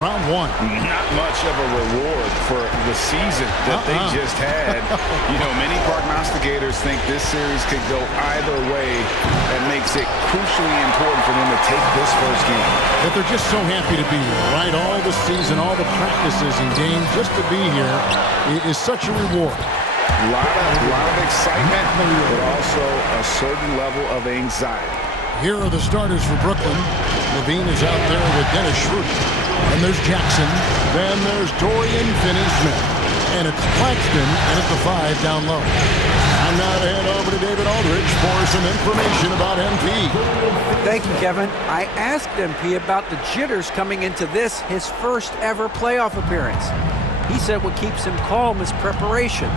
Round one. Not much of a reward for the season that they just had. You know, many prognosticators think this series could go either way. That makes it crucially important for them to take this first game. But they're just so happy to be here, right? All the season, all the practices and games, just to be here is such a reward. A lot of excitement, but also a certain level of anxiety. Here are the starters for Brooklyn. Levine is out there with Dennis Schroeder. And there's Jackson. Then there's Dorian Finney-Smith. And it's Claxton, and it's the 5 down low. I'm now to hand over to David Aldridge for some information about MP. Thank you, Kevin. I asked MP about the jitters coming into this, his first ever playoff appearance. He said what keeps him calm is preparation.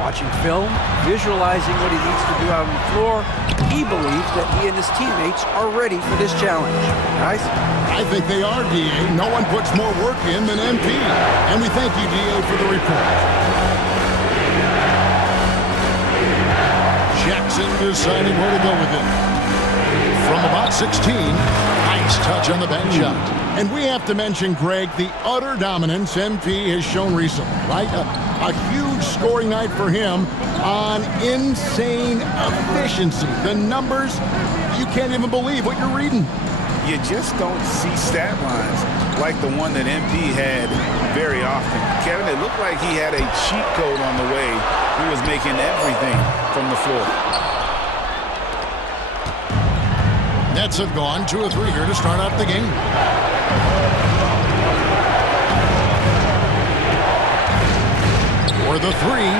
Watching film, visualizing what he needs to do out on the floor, he believes that he and his teammates are ready for this challenge. Guys? I think they are, D.A. No one puts more work in than MP. And we thank you, D.A., for the report. Jackson deciding where to go with it. From about 16, nice touch on the bench shot. And we have to mention, Greg, the utter dominance MP has shown recently, right? A huge scoring night for him on insane efficiency. The numbers, you can't even believe what you're reading. You just don't see stat lines like the one that MP had very often. Kevin, it looked like he had a cheat code on the way. He was making everything from the floor. Nets have gone 2 or 3 here to start out the game. For the 3.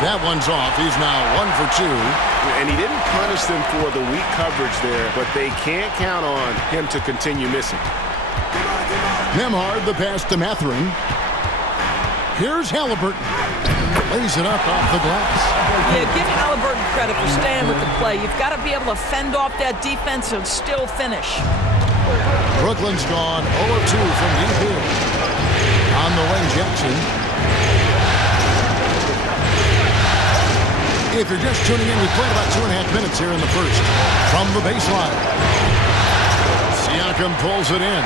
That one's off. He's now 1 for 2. And he didn't punish them for the weak coverage there, but they can't count on him to continue missing. Nembhard, the pass to Mathurin. Here's Halliburton. Lays it up off the glass. Yeah, give Halliburton credit for staying with the play. You've got to be able to fend off that defense and still finish. Brooklyn's gone 0 of 2 from deep here. On the wing, Jackson. If you're just tuning in, we played about 2.5 minutes here in the first. From the baseline. Siakam pulls it in.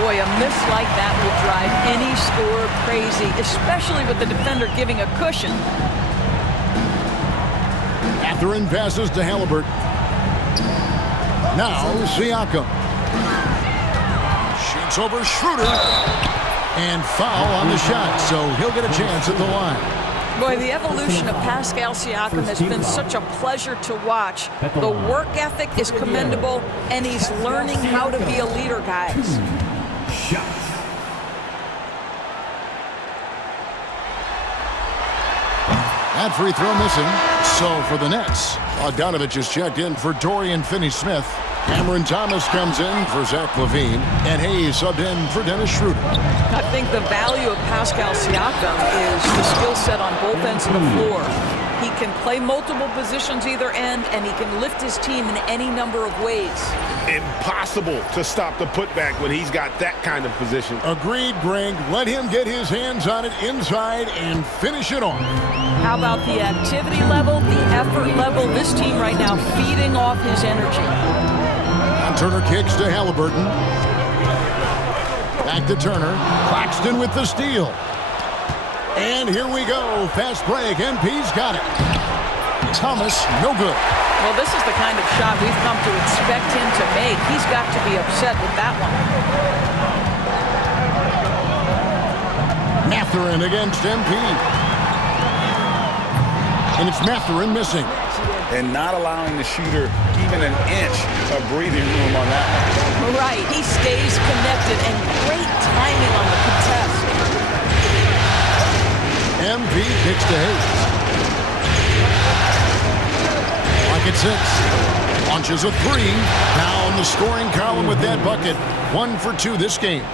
Boy, a miss like that will drive any scorer crazy, especially with the defender giving a cushion. Mathurin passes to Halliburton. Now Siakam. Shoots over Schroeder. And foul on the shot, so he'll get a chance at the line. Boy, the evolution of Pascal Siakam has been such a pleasure to watch. The work ethic is commendable, and he's learning how to be a leader, guys. That free throw missing. So for the Nets, Bogdanovich has checked in for Dorian Finney-Smith. Cameron Thomas comes in for Zach LaVine. And Hayes subbed in for Dennis Schroeder. I think the value of Pascal Siakam is the skill set on both ends of the floor. He can play multiple positions either end, and he can lift his team in any number of ways. Impossible to stop the putback when he's got that kind of position. Agreed, Greg. Let him get his hands on it inside and finish it off. How about the activity level, the effort level? This team right now feeding off his energy. Turner kicks to Halliburton. Back to Turner. Claxton with the steal. And here we go. Fast break. MP's got it. Thomas, no good. Well, this is the kind of shot we've come to expect him to make. He's got to be upset with that one. Mathurin against MP. And it's Mathurin missing. And not allowing the shooter even an inch of breathing room on that one. Right. He stays connected, and great timing on the contest. MP kicks to Hayes. Clock at 6. Launches a 3. Now in the scoring column with that bucket. 1 for 2 this game.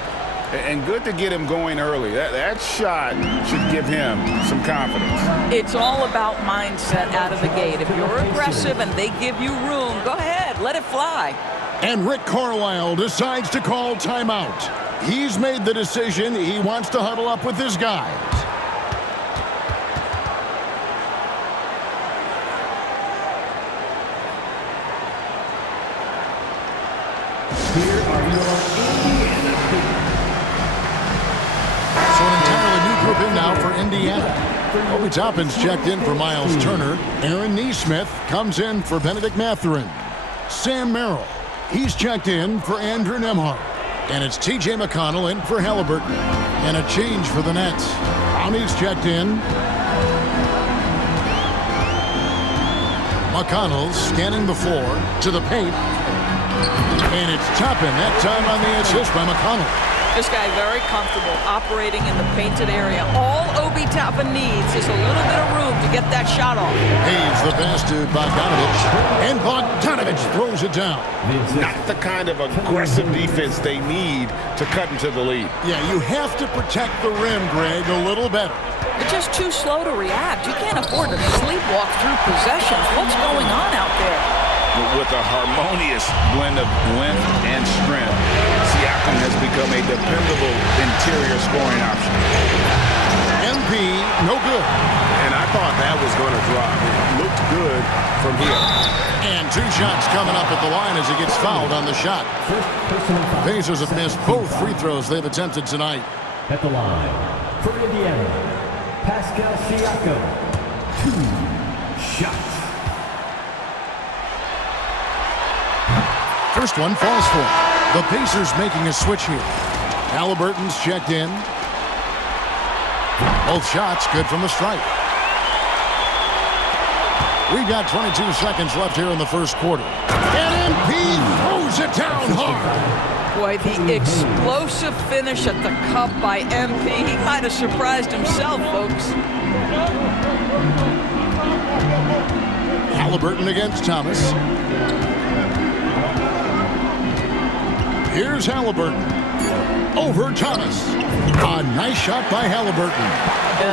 And good to get him going early. That shot should give him some confidence. It's all about mindset out of the gate. If you're aggressive and they give you room, go ahead, let it fly. And Rick Carlisle decides to call timeout. He's made the decision. He wants to huddle up with his guys. Here are your Indiana now for Indiana. Obi Toppin's checked in for Miles Turner. Aaron Neesmith comes in for Benedict Mathurin. Sam Merrill, he's checked in for Andrew Nembhard. And it's T.J. McConnell in for Halliburton. And a change for the Nets. Brownie's checked in. McConnell scanning the floor to the paint. And it's Toppin, that time on the assist by McConnell. This guy very comfortable operating in the painted area. All Obi Toppin needs is a little bit of room to get that shot off. He's the pass to Bogdanovich. And Bogdanovich throws it down. Not the kind of aggressive defense they need to cut into the lead. Yeah, you have to protect the rim, Greg, a little better. They're just too slow to react. You can't afford to sleepwalk through possessions. What's going on out there? With a harmonious blend of length and strength, Siakam has become a dependable interior scoring option. MP, no good. And I thought that was going to drop. It looked good from here. And 2 shots coming up at the line as he gets fouled on the shot. Pacers have missed both free throws they've attempted tonight. At the line for Indiana, Pascal Siakam, 2 shots. First one falls for him. The Pacers making a switch here. Halliburton's checked in. Both shots good from the stripe. We've got 22 seconds left here in the first quarter. And MP throws it down hard. Boy, the explosive finish at the cup by MP. He might have surprised himself, folks. Halliburton against Thomas. Here's Halliburton. Over Thomas. A nice shot by Halliburton.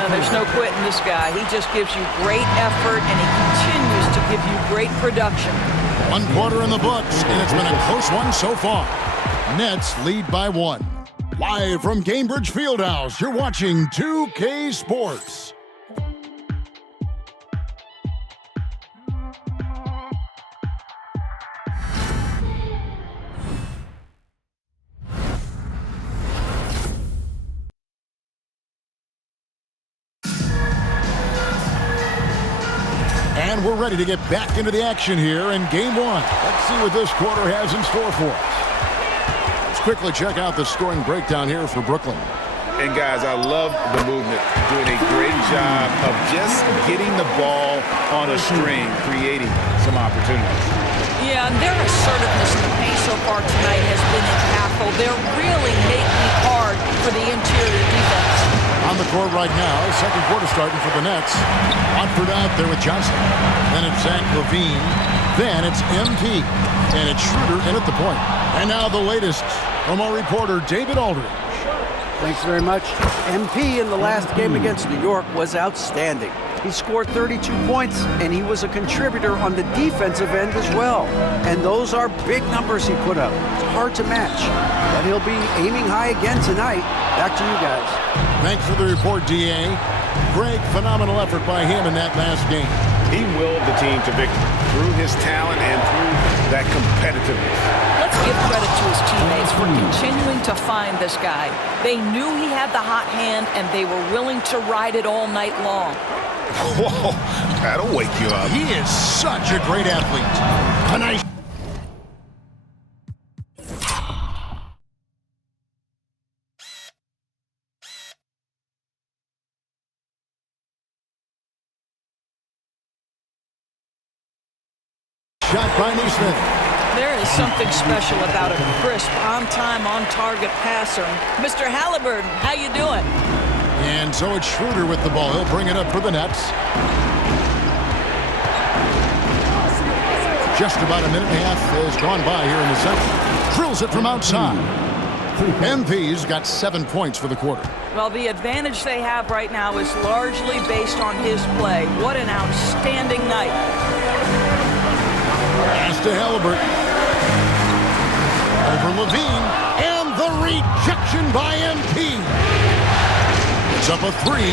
There's no quitting this guy. He just gives you great effort, and he continues to give you great production. 1 quarter in the books, and it's been a close one so far. Nets lead by 1. Live from Cambridge Fieldhouse, you're watching 2K Sports. And we're ready to get back into the action here in Game 1. Let's see what this quarter has in store for us. Let's quickly check out the scoring breakdown here for Brooklyn. And guys, I love the movement. Doing a great job of just getting the ball on a string, creating some opportunities. Yeah, and their assertiveness in the paint so far tonight has been impactful. They're really making it hard for the interior defense. On the court right now, second quarter starting for the Nets. Watford out there with Johnson. Then it's Zach LaVine. Then it's MP. And it's Schroeder in at the point. And now the latest from our reporter, David Aldridge. Thanks very much. MP in the last game against New York was outstanding. He scored 32 points, and he was a contributor on the defensive end as well. And those are big numbers he put up. It's hard to match, but he'll be aiming high again tonight. Back to you guys. Thanks for the report, D.A. Greg, phenomenal effort by him in that last game. He willed the team to victory through his talent and through that competitiveness. Let's give credit to his teammates for continuing to find this guy. They knew he had the hot hand, and they were willing to ride it all night long. Whoa, that'll wake you up. He is such a great athlete. A nice shot by Neesmith. There is something special about a crisp, on-time, on-target passer. Mr. Halliburton, how you doing? And so it's Schroeder with the ball. He'll bring it up for the Nets. Just about a minute and a half has gone by here in the second. Drills it from outside. MP's got 7 points for the quarter. Well, the advantage they have right now is largely based on his play. What an outstanding night. Pass to Halliburton. Over Levine. And the rejection by MP. It's up a 3.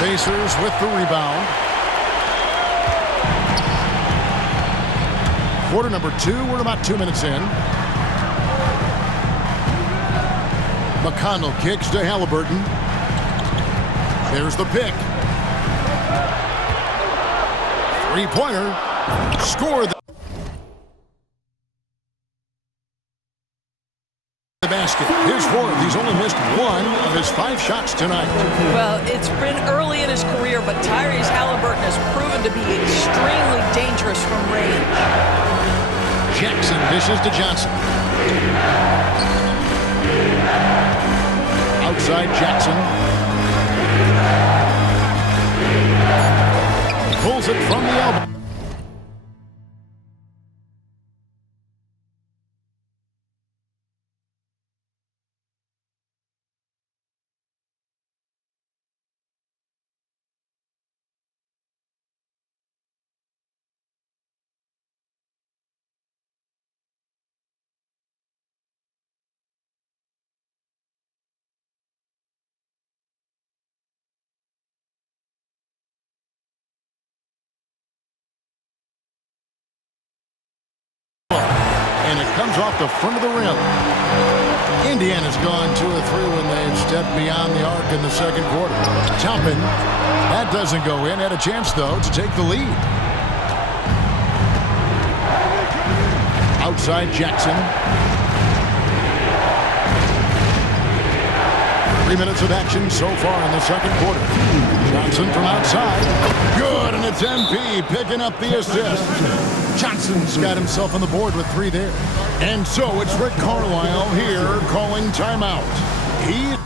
Pacers with the rebound. Quarter number 2. We're about 2 minutes in. McConnell kicks to Halliburton. There's the pick. Three-pointer. Score the basket. Here's Ford. He's only missed one of his 5 shots tonight. Well, it's been early in his career, but Tyrese Halliburton has proven to be extremely dangerous from range. Jackson dishes to Johnson. Outside Jackson. Pulls it from the elbow. And it comes off the front of the rim. Indiana's gone 2 of 3 when they've stepped beyond the arc in the second quarter. Toppin, that doesn't go in. Had a chance, though, to take the lead. Outside Jackson. 3 minutes of action so far in the second quarter. Johnson from outside. Good, and it's MP picking up the assist. Johnson's got himself on the board with 3 there. And so it's Rick Carlisle here calling timeout. He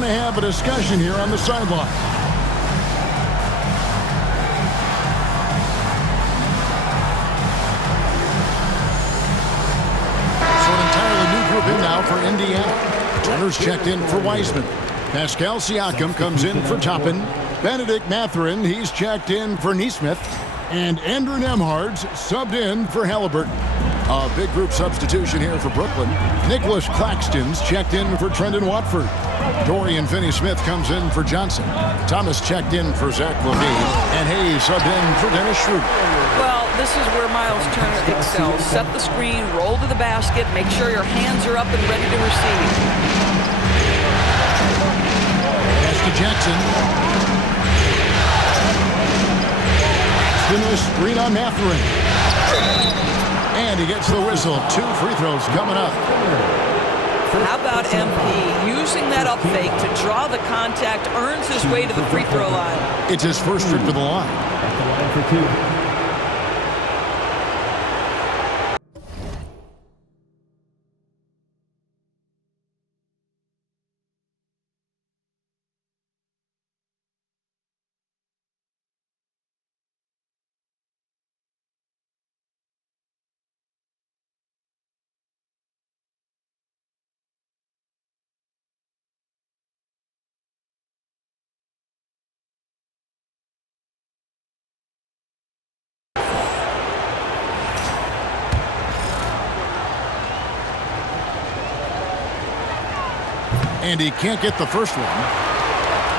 going to have a discussion here on the sideline. So an entirely new group in now for Indiana. Turner's checked in for Wiseman. Pascal Siakam comes in for Toppin. Benedict Mathurin, he's checked in for Nesmith. And Andrew Nembhard's subbed in for Halliburton. A big group substitution here for Brooklyn. Nicholas Claxton's checked in for Trendon Watford. Dorian Finney-Smith comes in for Johnson. Thomas checked in for Zach LaVine. And Hayes subbed in for Dennis Schroeder. Well, this is where Myles Turner excels. Set the screen, roll to the basket, make sure your hands are up and ready to receive. Pass to Jackson. In the screen on Mathurin. And he gets the whistle. 2 free throws coming up. How about MP using that up fake to draw the contact, earns his way to the free throw line. It's his first trip to the line. At the line for 2. And he can't get the first one.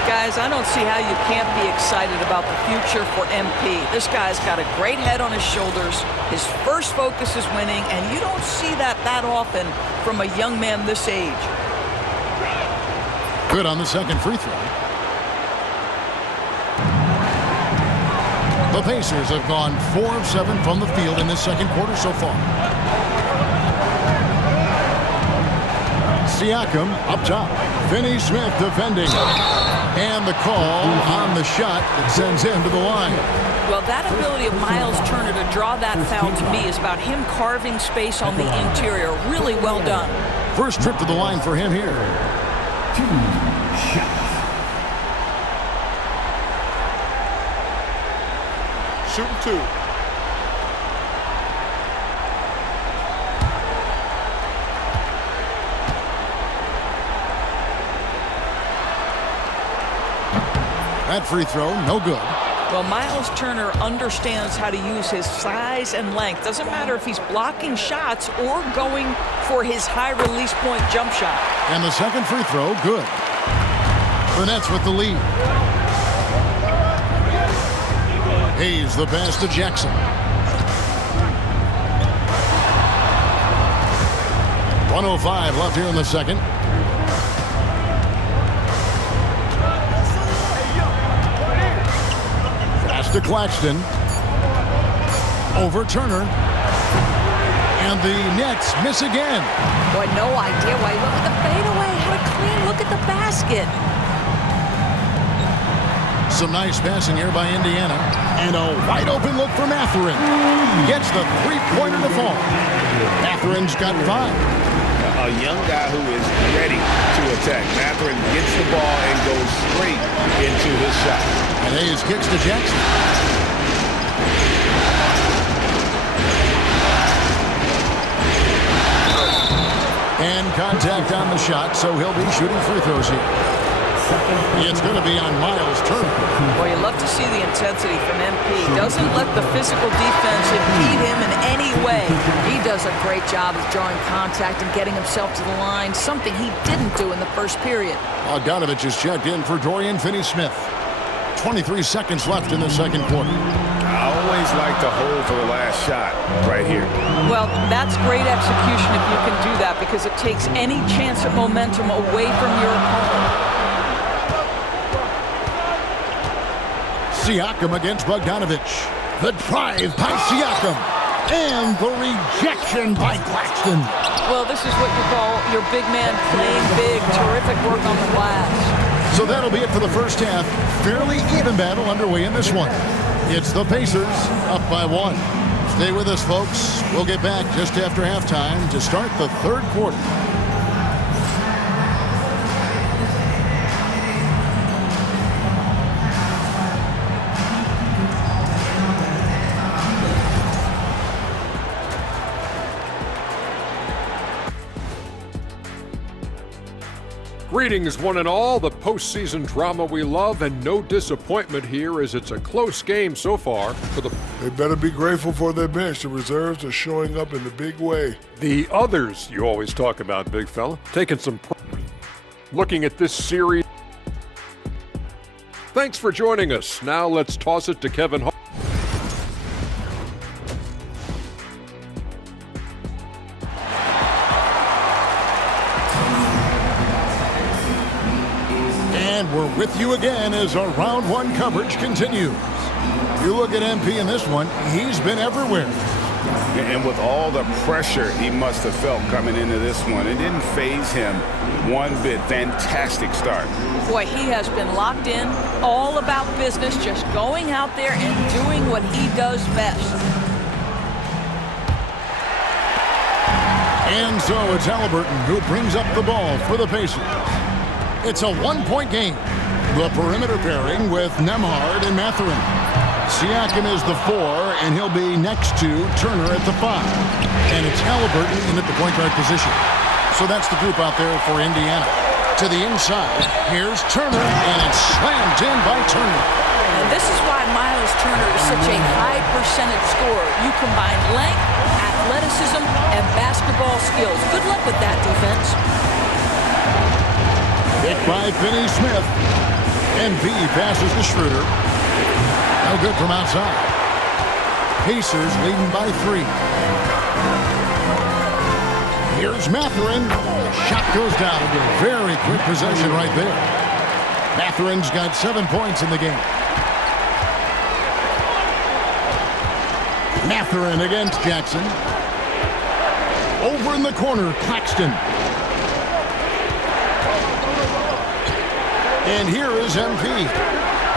Guys, I don't see how you can't be excited about the future for MP. This guy's got a great head on his shoulders. His first focus is winning, and you don't see that often from a young man this age. Good on the second free throw. The Pacers have gone 4 of 7 from the field in this second quarter so far. Siakam up top. Finney-Smith defending. And the call on the shot that sends him to the line. Well, that ability of Myles Turner to draw that foul to me is about him carving space on the interior. Really well done. First trip to the line for him here. 2 shots. Shooting 2. That free throw, no good. Well, Myles Turner understands how to use his size and length. Doesn't matter if he's blocking shots or going for his high release point jump shot. And the second free throw, good. The Nets with the lead. Hayes the pass to Jackson. 1:05 left here in the second. To Claxton. Over Turner. And the Nets miss again. Boy, no idea why. Look at the fadeaway. What a clean look at the basket. Some nice passing here by Indiana. And a wide open look for Mathurin. Gets the three-pointer to fall. Mathurin's got 5. A young guy who is ready to attack. Mathurin gets the ball and goes straight into his shot. And Hayes kicks to Jackson. And contact on the shot, so he'll be shooting free throws here. It's going to be on Myles Turner. Well, you love to see the intensity from MP. Doesn't let the physical defense impede him in any way. He does a great job of drawing contact and getting himself to the line, something he didn't do in the first period. Bogdanovich is checked in for Dorian Finney-Smith. 23 seconds left in the second quarter. I always like to hold for the last shot right here. Well, that's great execution if you can do that, because it takes any chance of momentum away from your opponent. Siakam against Bogdanovich. The drive by Siakam. And the rejection by Claxton. Well, this is what you call your big man playing big. Terrific work on the glass. So that'll be it for the first half. Fairly even battle underway in this one. It's the Pacers up by 1. Stay with us, folks. We'll get back just after halftime to start the third quarter. Greetings, one and all. The postseason drama we love, and no disappointment here as it's a close game so far for the... They better be grateful for their bench. The reserves are showing up in a big way. The others you always talk about, big fella. Taking some... Looking at this series... Thanks for joining us. Now let's toss it to Kevin Hart. And we're with you again as our round one coverage continues. You look at MP in this one, he's been everywhere. And with all the pressure he must have felt coming into this one, it didn't faze him one bit. Fantastic start. Boy, he has been locked in, all about business, just going out there and doing what he does best. And so it's Halliburton who brings up the ball for the Pacers. It's a one-point game. The perimeter pairing with Nembhard and Mathurin. Siakam is the 4, and he'll be next to Turner at the 5. And it's Halliburton in at the point guard position. So that's the group out there for Indiana. To the inside, here's Turner, and it's slammed in by Turner. And this is why Miles Turner is such a high percentage scorer. You combine length, athleticism, and basketball skills. Good luck with that defense. Hit by Finney-Smith. MP passes to Schroeder. No good from outside. Pacers leading by 3. Here's Mathurin. Shot goes down. A very quick possession right there. Mathurin's got 7 points in the game. Mathurin against Jackson. Over in the corner, Claxton. And here is MP.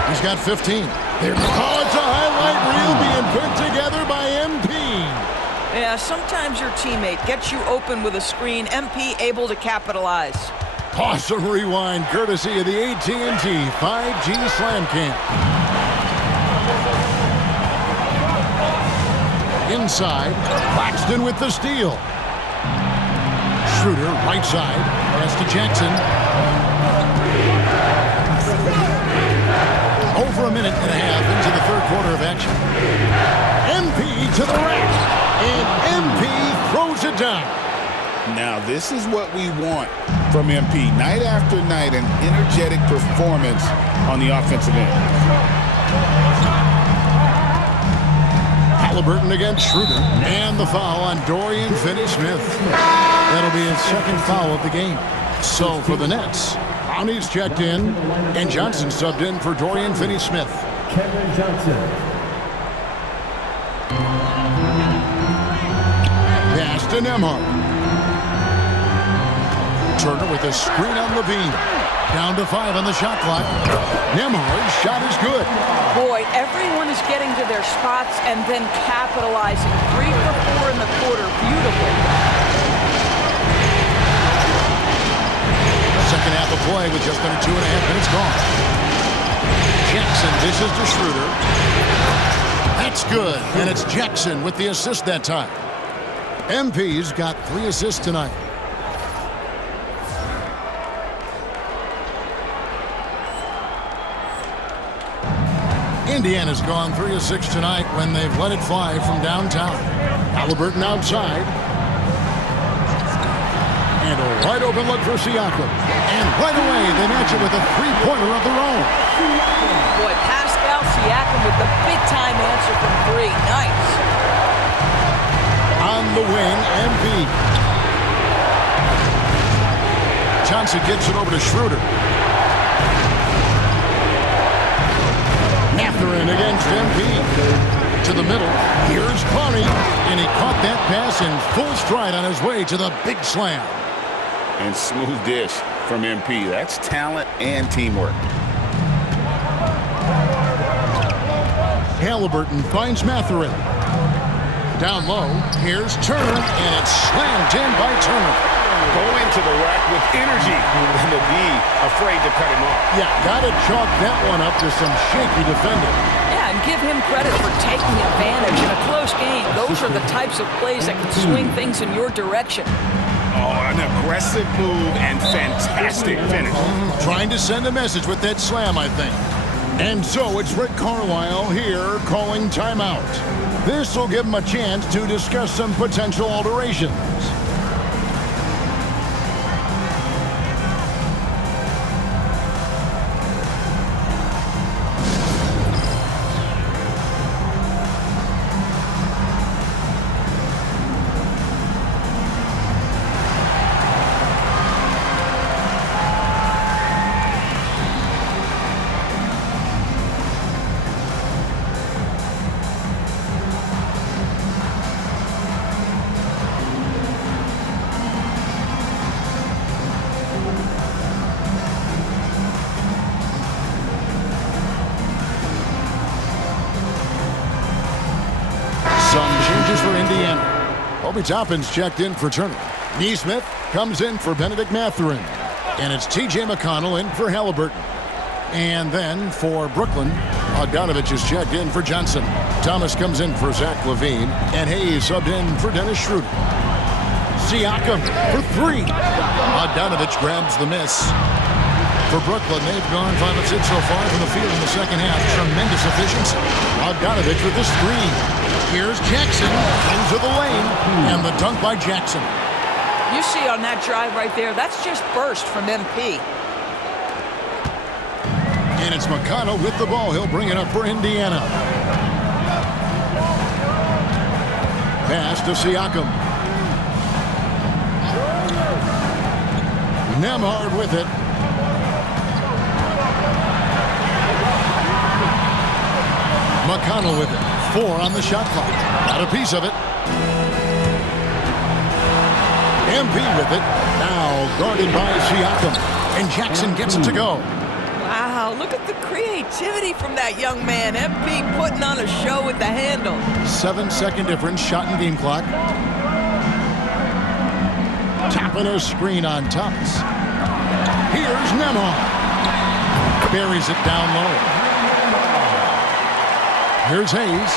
He's got 15. It's a highlight reel being put together by MP. Yeah, sometimes your teammate gets you open with a screen. MP able to capitalize. Awesome rewind, courtesy of the AT&T 5G Slam Cam. Inside, Claxton with the steal. Schroeder, right side, pass to Jackson. Over a minute and a half into the third quarter of action. MP to the rack, and MP throws it down. Now, this is what we want from MP. Night after night, an energetic performance on the offensive end. Halliburton against Schroeder, and the foul on Dorian Finney-Smith. That'll be his second foul of the game. So for the Nets, Brownie's checked in, and Johnson subbed in for Dorian Finney-Smith. Kevin Johnson. Pass to Nembhard. Turner with a screen on Levine. Down to 5 on the shot clock. Nembhard's shot is good. Boy, everyone is getting to their spots and then capitalizing. 3 for 4 in the quarter. Beautiful. Second half of play with just under 2.5 minutes gone. Jackson dishes to Schroeder. That's good, and it's Jackson with the assist that time. MP's got 3 assists tonight. Indiana's gone 3 of 6 tonight when they've let it fly from downtown. Halliburton outside. And a wide open look for Siakam. And right away, they match it with a 3-pointer of their own. Boy, Pascal Siakam with the big-time answer from 3. Nice. On the wing, MP. Johnson gets it over to Schroeder. Mathurin against MP. To the middle. Here's Connie. And he caught that pass in full stride on his way to the big slam. And smooth dish from MP. That's talent and teamwork. Halliburton finds Mathurin. Down low, here's Turner, and it's slammed in by Turner. Go into the rack with energy and to be afraid to cut him off. Yeah, gotta chalk that one up to some shaky defending. Yeah, and give him credit for taking advantage in a close game. Those are the types of plays that can swing things in your direction. Oh, a An aggressive move and fantastic finish. Trying to send a message with that slam, I think. And so it's Rick Carlisle here calling timeout. This will give him a chance to discuss some potential alterations. For Indiana. Obi Toppin's checked in for Turner. Neesmith comes in for Benedict Mathurin. And it's T.J. McConnell in for Halliburton. And then for Brooklyn, Bogdanovich is checked in for Johnson. Thomas comes in for Zach LaVine. And Hayes subbed in for Dennis Schroeder. Siakam for three. Bogdanovich grabs the miss. For Brooklyn, they've gone 5 of 6 so far from the field in the second half. Tremendous efficiency. Bogdanovich with the screen. Here's Jackson into the lane, and the dunk by Jackson. You see on that drive right there, that's just burst from MP. And it's McConnell with the ball. He'll bring it up for Indiana. Pass to Siakam. Nembhard with it. McConnell with it. 4 on the shot clock. Got a piece of it. MP with it. Now guarded by Siakam. And Jackson gets it to go. Wow, look at the creativity from that young man. MP putting on a show with the handle. 7-second difference, shot and game clock. Tapping a screen on Thomas. Here's Nembhard. Buries it down low. Here's Hayes.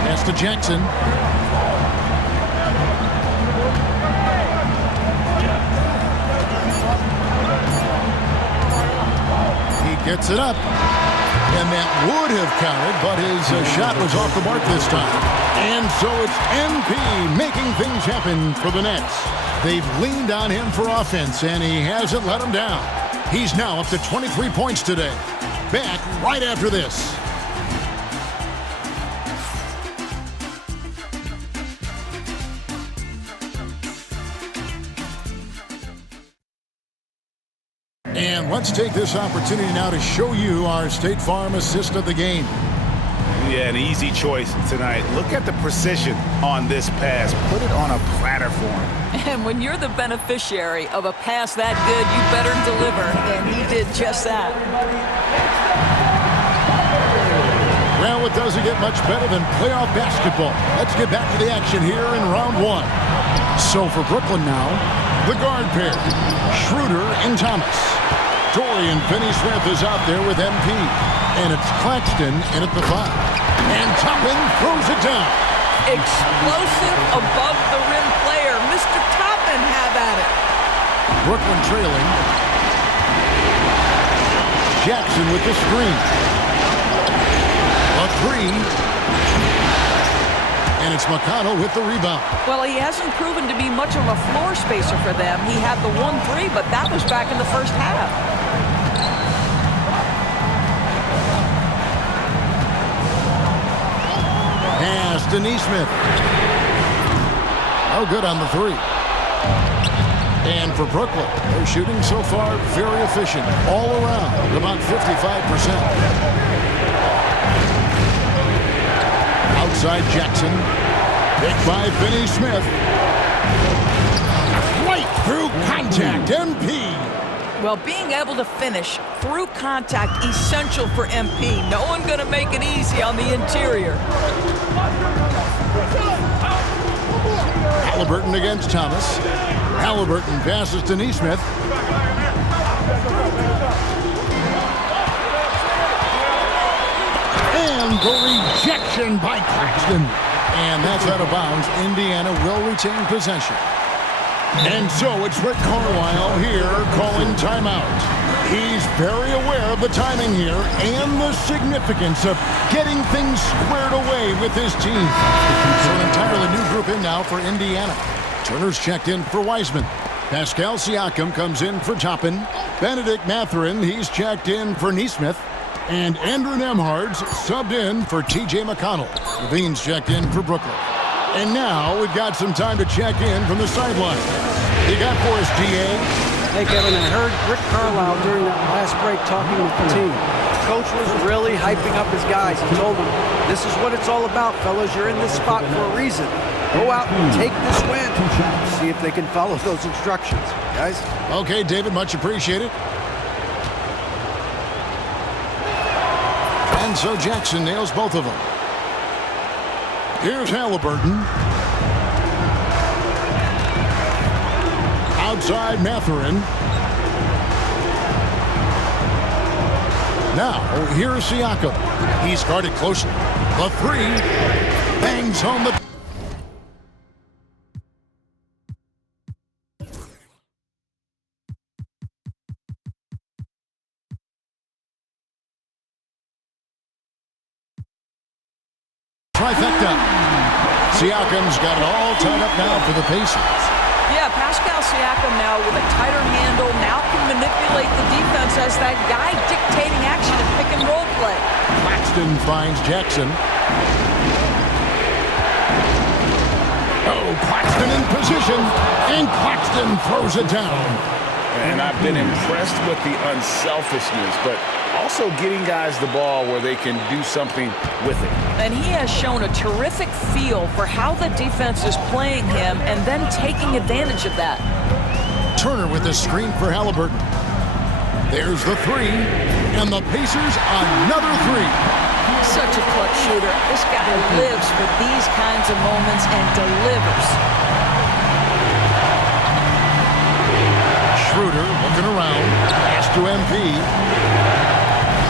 Pass to Jackson. He gets it up. And that would have counted, but his shot was off the mark this time. And so it's MP making things happen for the Nets. They've leaned on him for offense, and he hasn't let them down. He's now up to 23 points today. Back right after this. And let's take this opportunity now to show you our State Farm assist of the game. Yeah, an easy choice tonight. Look at the precision on this pass. Put it on a platter for him. And when you're the beneficiary of a pass that good, you better deliver. And he did just that. Well, it doesn't get much better than playoff basketball. Let's get back to the action here in round 1. So for Brooklyn now, the guard pair, Schroeder and Thomas. Dorian Finney-Smith is out there with MP. And it's Claxton in at the 5. And Toppin throws it down. Explosive above-the-rim player. Mr. Toppin have at it. Brooklyn trailing. Jackson with the screen. A 3. And it's McConnell with the rebound. Well, he hasn't proven to be much of a floor spacer for them. He had the 1-3, but that was back in the first half. Pass to Neesmith. Oh, good on the 3. And for Brooklyn, they're shooting so far very efficient. All around, about 55%. Outside Jackson. Picked by Finney-Smith. Right through contact, MP. Well, being able to finish through contact, essential for MP. No one going to make it easy on the interior. Halliburton against Thomas. Halliburton passes to Neesmith. And the rejection by Claxton. And that's out of bounds. Indiana will retain possession. And so it's Rick Carlisle here calling timeout. He's very aware of the timing here and the significance of getting things squared away with his team. So an entirely new group in now for Indiana. Turner's checked in for Wiseman. Pascal Siakam comes in for Toppin. Benedict Mathurin, he's checked in for Nesmith. And Andrew Nembhard's subbed in for T.J. McConnell. Levine's checked in for Brooklyn. And now we've got some time to check in from the sideline. You got for us, G.A.? Hey, Kevin, I heard Rick Carlisle during that last break talking with the team. Coach was really hyping up his guys. He told them, this is what it's all about, fellas. You're in this spot for a reason. Go out and take this win. See if they can follow those instructions, guys. Okay, David, much appreciated. And so Jackson nails both of them. Here's Halliburton. Outside Mathurin. Now, here's Siakam. He's guarded closely. The three. Bangs home the... trifecta. Siakam's got it all tied up now for the Pacers. Yeah, Pascal Siakam now with a tighter handle, now can manipulate the defense as that guy dictating action and pick and roll play. Claxton finds Jackson. Oh, Claxton in position, and Claxton throws it down. And I've been impressed with the unselfishness, but also getting guys the ball where they can do something with it. And he has shown a terrific feel for how the defense is playing him and then taking advantage of that. Turner with the screen for Halliburton. There's the three, and the Pacers another three. Such a clutch shooter. This guy lives for these kinds of moments and delivers. Schroeder looking around. Pass to MP.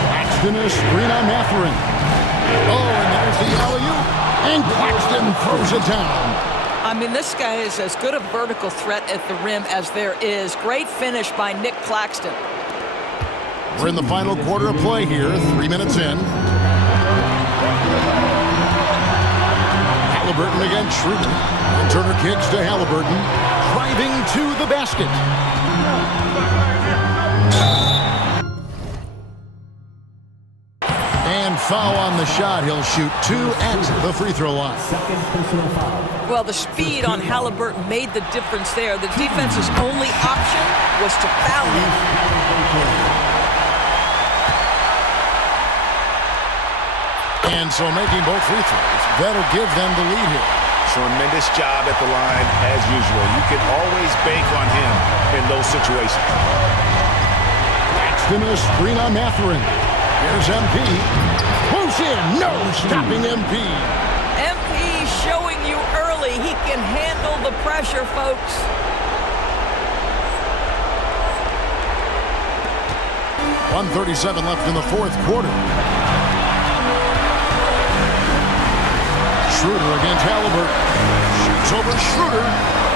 Claxton a screen on Mathurin. Oh, and there's the alley-oop. And Claxton throws it down. I mean, this guy is as good a vertical threat at the rim as there is. Great finish by Nick Claxton. We're in the final quarter of play here. 3 minutes in. Halliburton against Schroeder. And Turner kicks to Halliburton. Driving to the basket. And foul on the shot. He'll shoot two at the free throw line. Second personal foul. Well, the speed on Halliburton made the difference there. The defense's only option was to foul him. And so making both free throws, that'll give them the lead here. Tremendous job at the line, as usual. You can always bank on him in those situations. Claxton a screen on Mathurin. Here's MP. Close in. No stopping MP. MP showing you early he can handle the pressure, folks. .137 left in the fourth quarter. Schroeder against Halliburton. Shoots over Schroeder.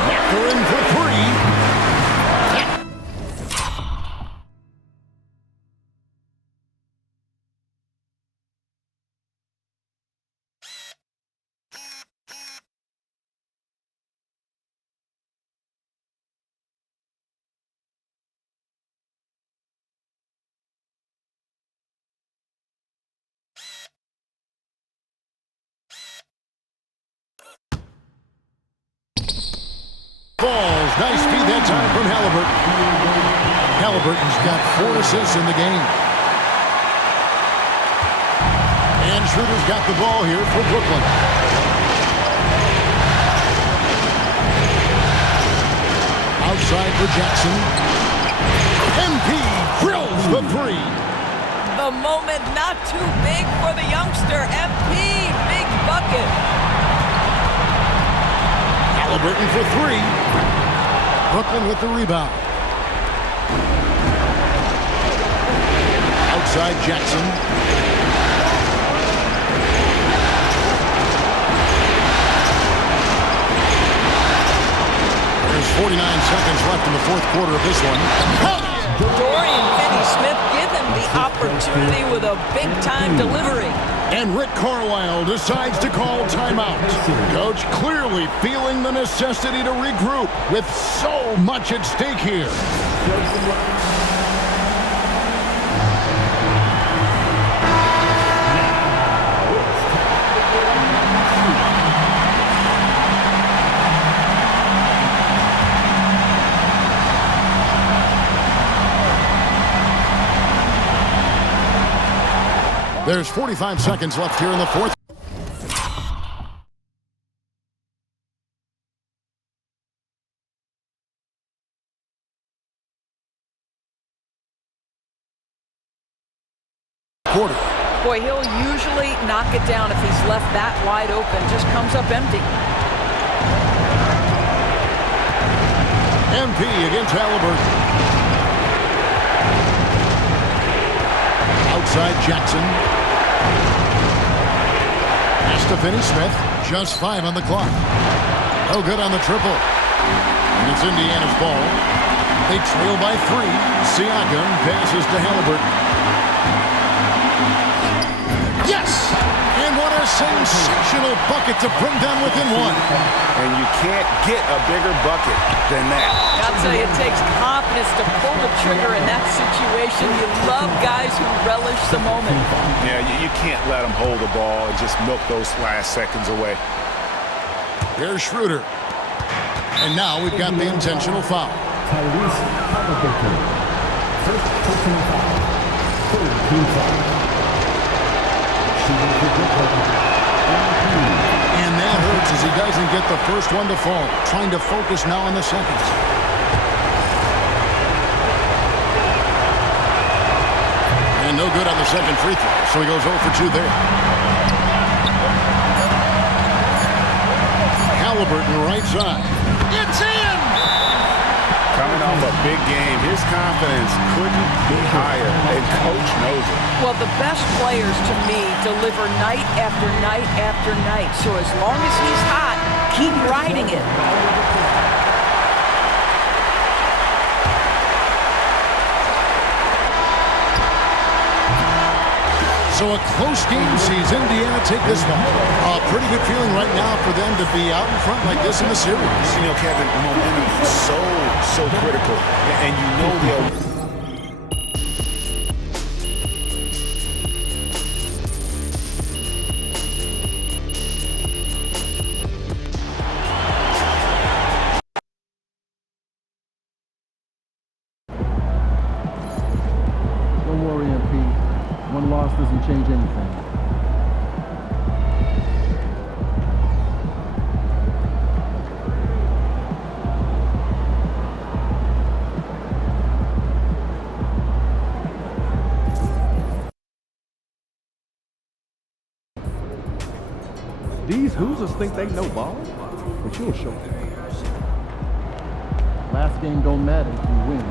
Mathurin for three. Falls. Nice feed that time from Halliburton. Halliburton's got 4 assists in the game. And Schroeder's got the ball here for Brooklyn. Outside for Jackson. MP drills the three. The moment not too big for the youngster. MP, big bucket. Halliburton for three. Brooklyn with the rebound. Outside Jackson. 49 seconds left in the fourth quarter of this one. Dorian Finney-Smith given the opportunity with a big-time delivery. And Rick Carlisle decides to call timeout. Coach clearly feeling the necessity to regroup with so much at stake here. There's 45 seconds left here in the fourth. Quarter. Boy, he'll usually knock it down if he's left that wide open. Just comes up empty. MP against Halliburton. Outside Jackson. Pass to Finney-Smith. Just 5 on the clock. No good on the triple. And it's Indiana's ball. They trail by 3. Siakam passes to Halliburton. Yes! And what a sensational bucket to bring down within 1. And you can't get a bigger bucket than that. I'll tell you, it takes confidence to pull the trigger in that situation. You love guys who relish the moment. Yeah, you can't let them hold the ball and just milk those last seconds away. Here's Schroeder. And now we've got the intentional foul. Tyrese Halliburton. First personal foul. Third team foul. And that hurts as he doesn't get the first one to fall. Trying to focus now on the seconds. And no good on the second free throw, so he goes 0 for 2 there. Halliburton right side. It's in! Coming off a big game, his confidence couldn't be higher, and Coach knows it. Well, the best players, to me, deliver night after night after night. So as long as he's hot, keep riding it. So a close game sees Indiana take this one. A pretty good feeling right now for them to be out in front like this in the series. You know, Kevin, momentum is so critical, and you know they'll... Don't worry, MP. One loss doesn't change anything. These Hoosiers think they know ball, but you'll show them. Last game don't matter if you win.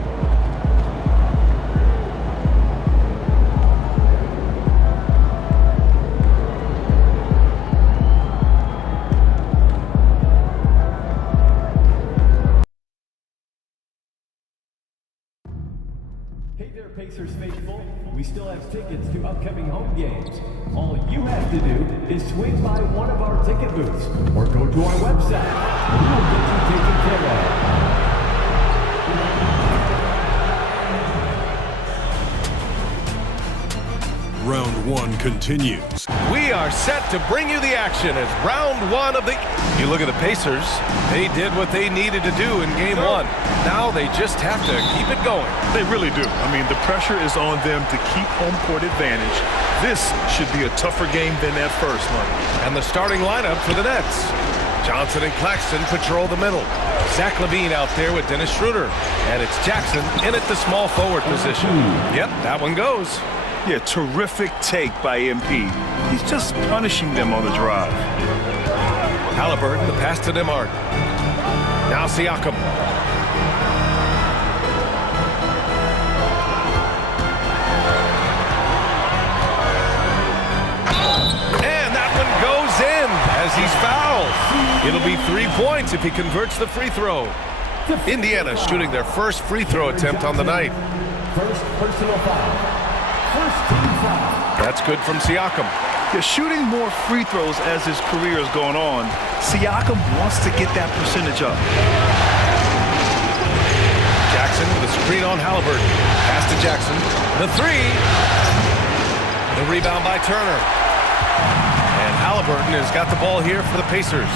Hey there, Pacers faithful. We still have tickets to upcoming home games. All you have to do is swing by one of our ticket booths or go to our website. We'll get you taken care of. Round 1 continues. We are set to bring you the action as round 1 of the... You look at the Pacers, they did what they needed to do in game 1. Now they just have to keep it going. They really do. I mean, the pressure is on them to keep home court advantage. This should be a tougher game than that first one. And the starting lineup for the Nets. Johnson and Claxton patrol the middle. Zach LaVine out there with Dennis Schroeder. And it's Jackson in at the small forward position. Yep, that one goes. Yeah, terrific take by MP. He's just punishing them on the drive. Halliburton, the pass to Demart. Now Siakam. And that one goes in as he's fouled. It'll be 3 points if he converts the free throw. Indiana shooting their first free throw attempt on the night. First personal foul. First team foul. That's good from Siakam. Yeah, shooting more free throws as his career is going on. Siakam wants to get that percentage up. Jackson with a screen on Halliburton. Pass to Jackson. The three. The rebound by Turner. And Halliburton has got the ball here for the Pacers.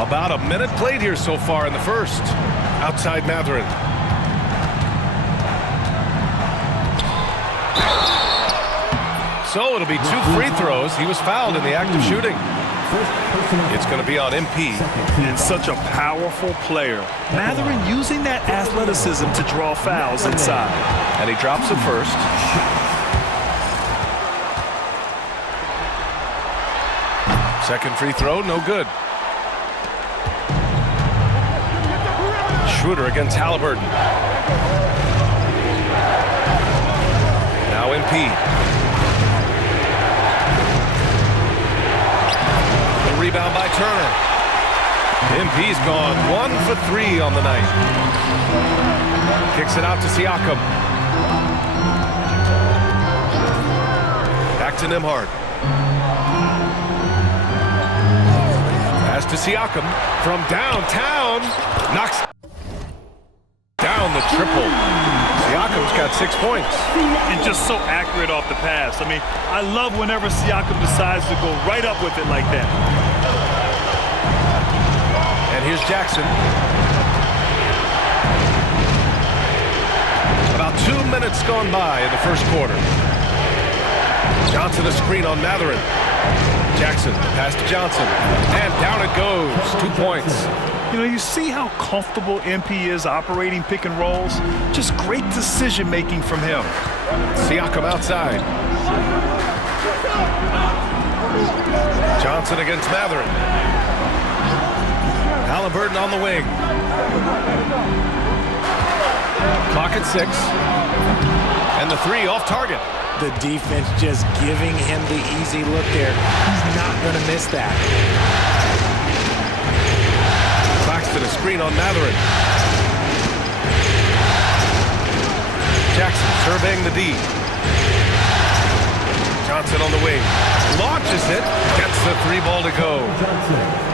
About a minute played here so far in the first. Outside Mathurin. So it'll be 2 free throws. He was fouled in the act of shooting. It's going to be on MP. And such a powerful player. Mathurin using that athleticism to draw fouls inside. And he drops it first. Second free throw, no good. Schroeder against Halliburton. Now MP. Rebound by Turner. MP's gone 1 for 3 on the night. Kicks it out to Siakam. Back to Nembhard. Pass to Siakam from downtown. Knocks down the triple. Siakam's got 6 points. And just so accurate off the pass. I mean, I love whenever Siakam decides to go right up with it like that. And here's Jackson. About 2 minutes gone by in the first quarter. Johnson a screen on Mathurin. Jackson, pass to Johnson. And down it goes. 2 points. You know, you see how comfortable MP is operating pick and rolls. Just great decision-making from him. Siakam outside. Johnson against Mathurin. Halliburton on the wing. Clock at 6. And the three off target. The defense just giving him the easy look there. He's not going to miss that. Claxton a screen on Mathurin. Jackson surveying the D. Johnson on the wing. Launches it. Gets the 3-ball to go.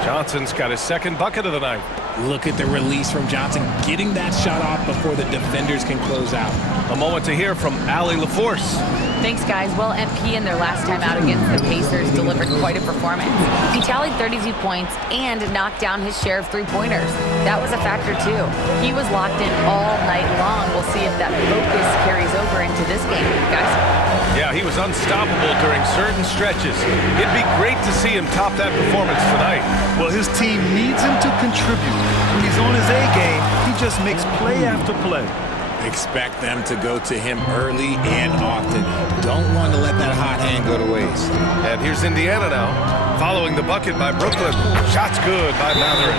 Johnson's got his second bucket of the night. Look at the release from Johnson, getting that shot off before the defenders can close out. A moment to hear from Allie LaForce. Thanks, guys. Well, MP in their last time out against the Pacers delivered quite a performance. He tallied 32 points and knocked down his share of three-pointers. That was a factor, too. He was locked in all night long. We'll see if that focus carries over into this game, guys. Yeah, he was unstoppable during certain stretches. It'd be great to see him top that performance tonight. Well, his team needs him to contribute. When he's on his A game, he just makes play after play. Expect them to go to him early and often. Don't want to let that hot hand go to waste. And here's Indiana now, following the bucket by Brooklyn. Shots good by Mathurin.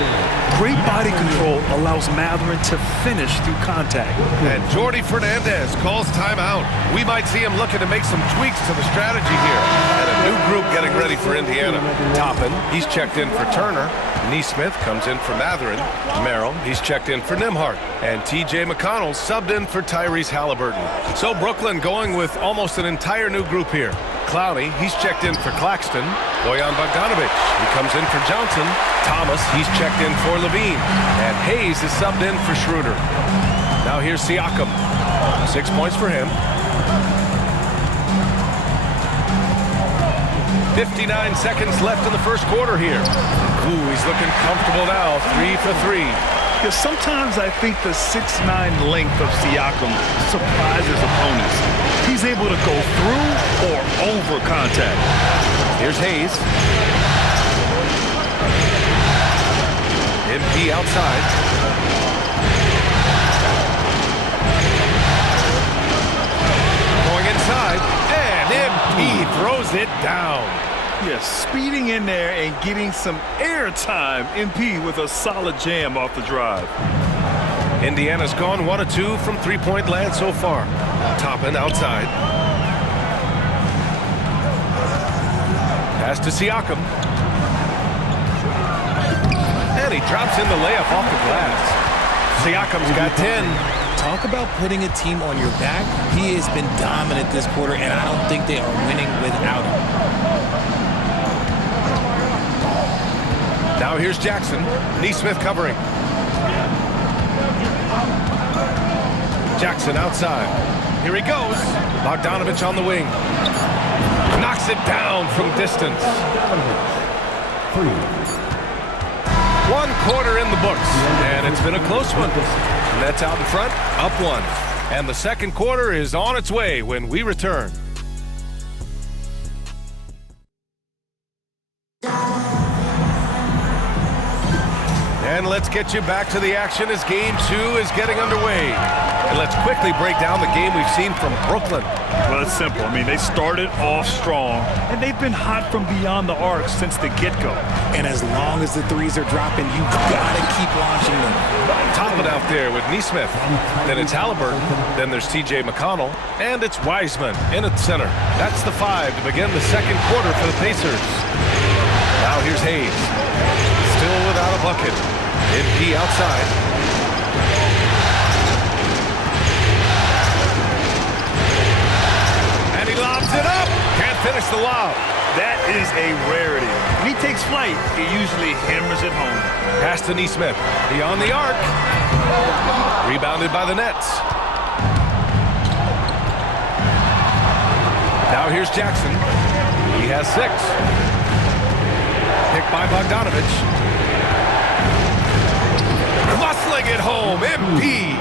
Great body control allows Mathurin to finish through contact. And Jordi Fernandez calls timeout. We might see him looking to make some tweaks to the strategy here. And a new group getting ready for Indiana. Toppin, he's checked in for Turner. Neesmith comes in for Mathurin. Merrill, he's checked in for Nembhard. And T.J. McConnell subbed in for Tyrese Halliburton. So Brooklyn going with almost an entire new group here. Clowney, he's checked in for Claxton. Bojan Bogdanovic, he comes in for Johnson. Thomas, he's checked in for Levine. And Hayes is subbed in for Schroeder. Now here's Siakam. 6 points for him. 59 seconds left in the first quarter here. Ooh, he's looking comfortable now. 3 for 3. Because sometimes I think the 6'9" length of Siakam surprises opponents. He's able to go through or over contact. Here's Hayes. MP outside. Going inside. And MP throws it down. Yes, speeding in there and getting some air time. MP with a solid jam off the drive. Indiana's gone 1 of 2 from three-point land so far. Toppin outside. Pass to Siakam. And he drops in the layup off the glass. Siakam's got 10. Talk about putting a team on your back. He has been dominant this quarter, and I don't think they are winning without him. Now here's Jackson. Neesmith covering. Jackson outside. Here he goes. Bogdanovich on the wing. Knocks it down from distance. 1 quarter in the books, and it's been a close one. Nets out in front, up 1. And the second quarter is on its way when we return. And let's get you back to the action as Game 2 is getting underway. And let's quickly break down the game we've seen from Brooklyn. Well, it's simple. I mean, they started off strong, and they've been hot from beyond the arc since the get-go. And as long as the threes are dropping, you've got to keep launching them. Top it out there with Neesmith. Then it's Halliburton. Then there's T.J. McConnell. And it's Wiseman in at center. That's the 5 to begin the second quarter for the Pacers. Now here's Hayes. Still without a bucket. MP outside. And he lobs it up. Can't finish the lob. That is a rarity. When he takes flight, he usually hammers it home. Pass to Neesmith. Beyond the arc. Rebounded by the Nets. Now here's Jackson. He has 6. Picked by Bogdanovich. Muscling it home, MP.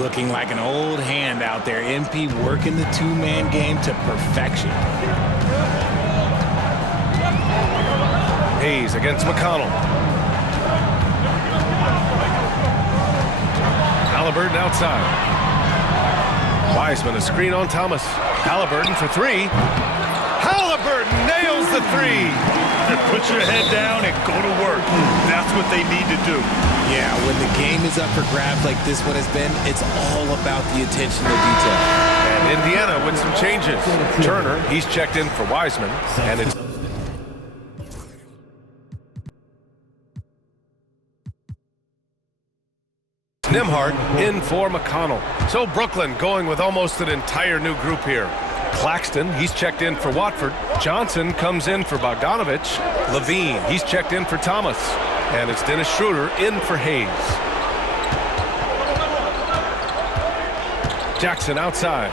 Looking like an old hand out there. MP working the two-man game to perfection. Hayes against McConnell. Halliburton outside. Wiseman a screen on Thomas. Halliburton for 3. Halliburton nails the 3. Put your head down and go to work. That's what they need to do. Yeah, when the game is up for grabs like this one has been, it's all about the attention to detail. And Indiana with some changes. Turner, he's checked in for Wiseman. And it's Nembhard in for McConnell. So Brooklyn going with almost an entire new group here. Claxton, he's checked in for Watford. Johnson comes in for Bogdanovich. Levine, he's checked in for Thomas. And it's Dennis Schroeder in for Hayes. Jackson outside.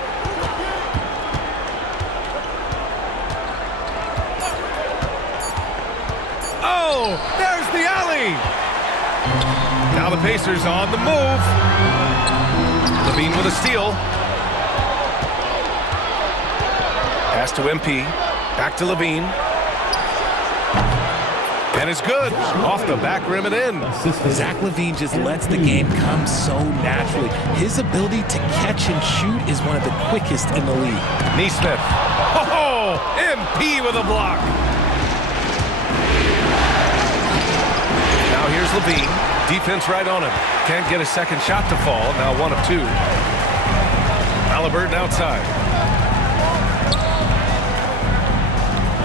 Oh, there's the alley. Now the Pacers on the move. Levine with a steal. Pass to MP. Back to Levine. And it's good. Off the back rim and in. Zach LaVine just lets the game come so naturally. His ability to catch and shoot is one of the quickest in the league. Neesmith. Oh, MP with a block. Now here's Levine. Defense right on him. Can't get a second shot to fall. Now 1 of 2. Halliburton outside.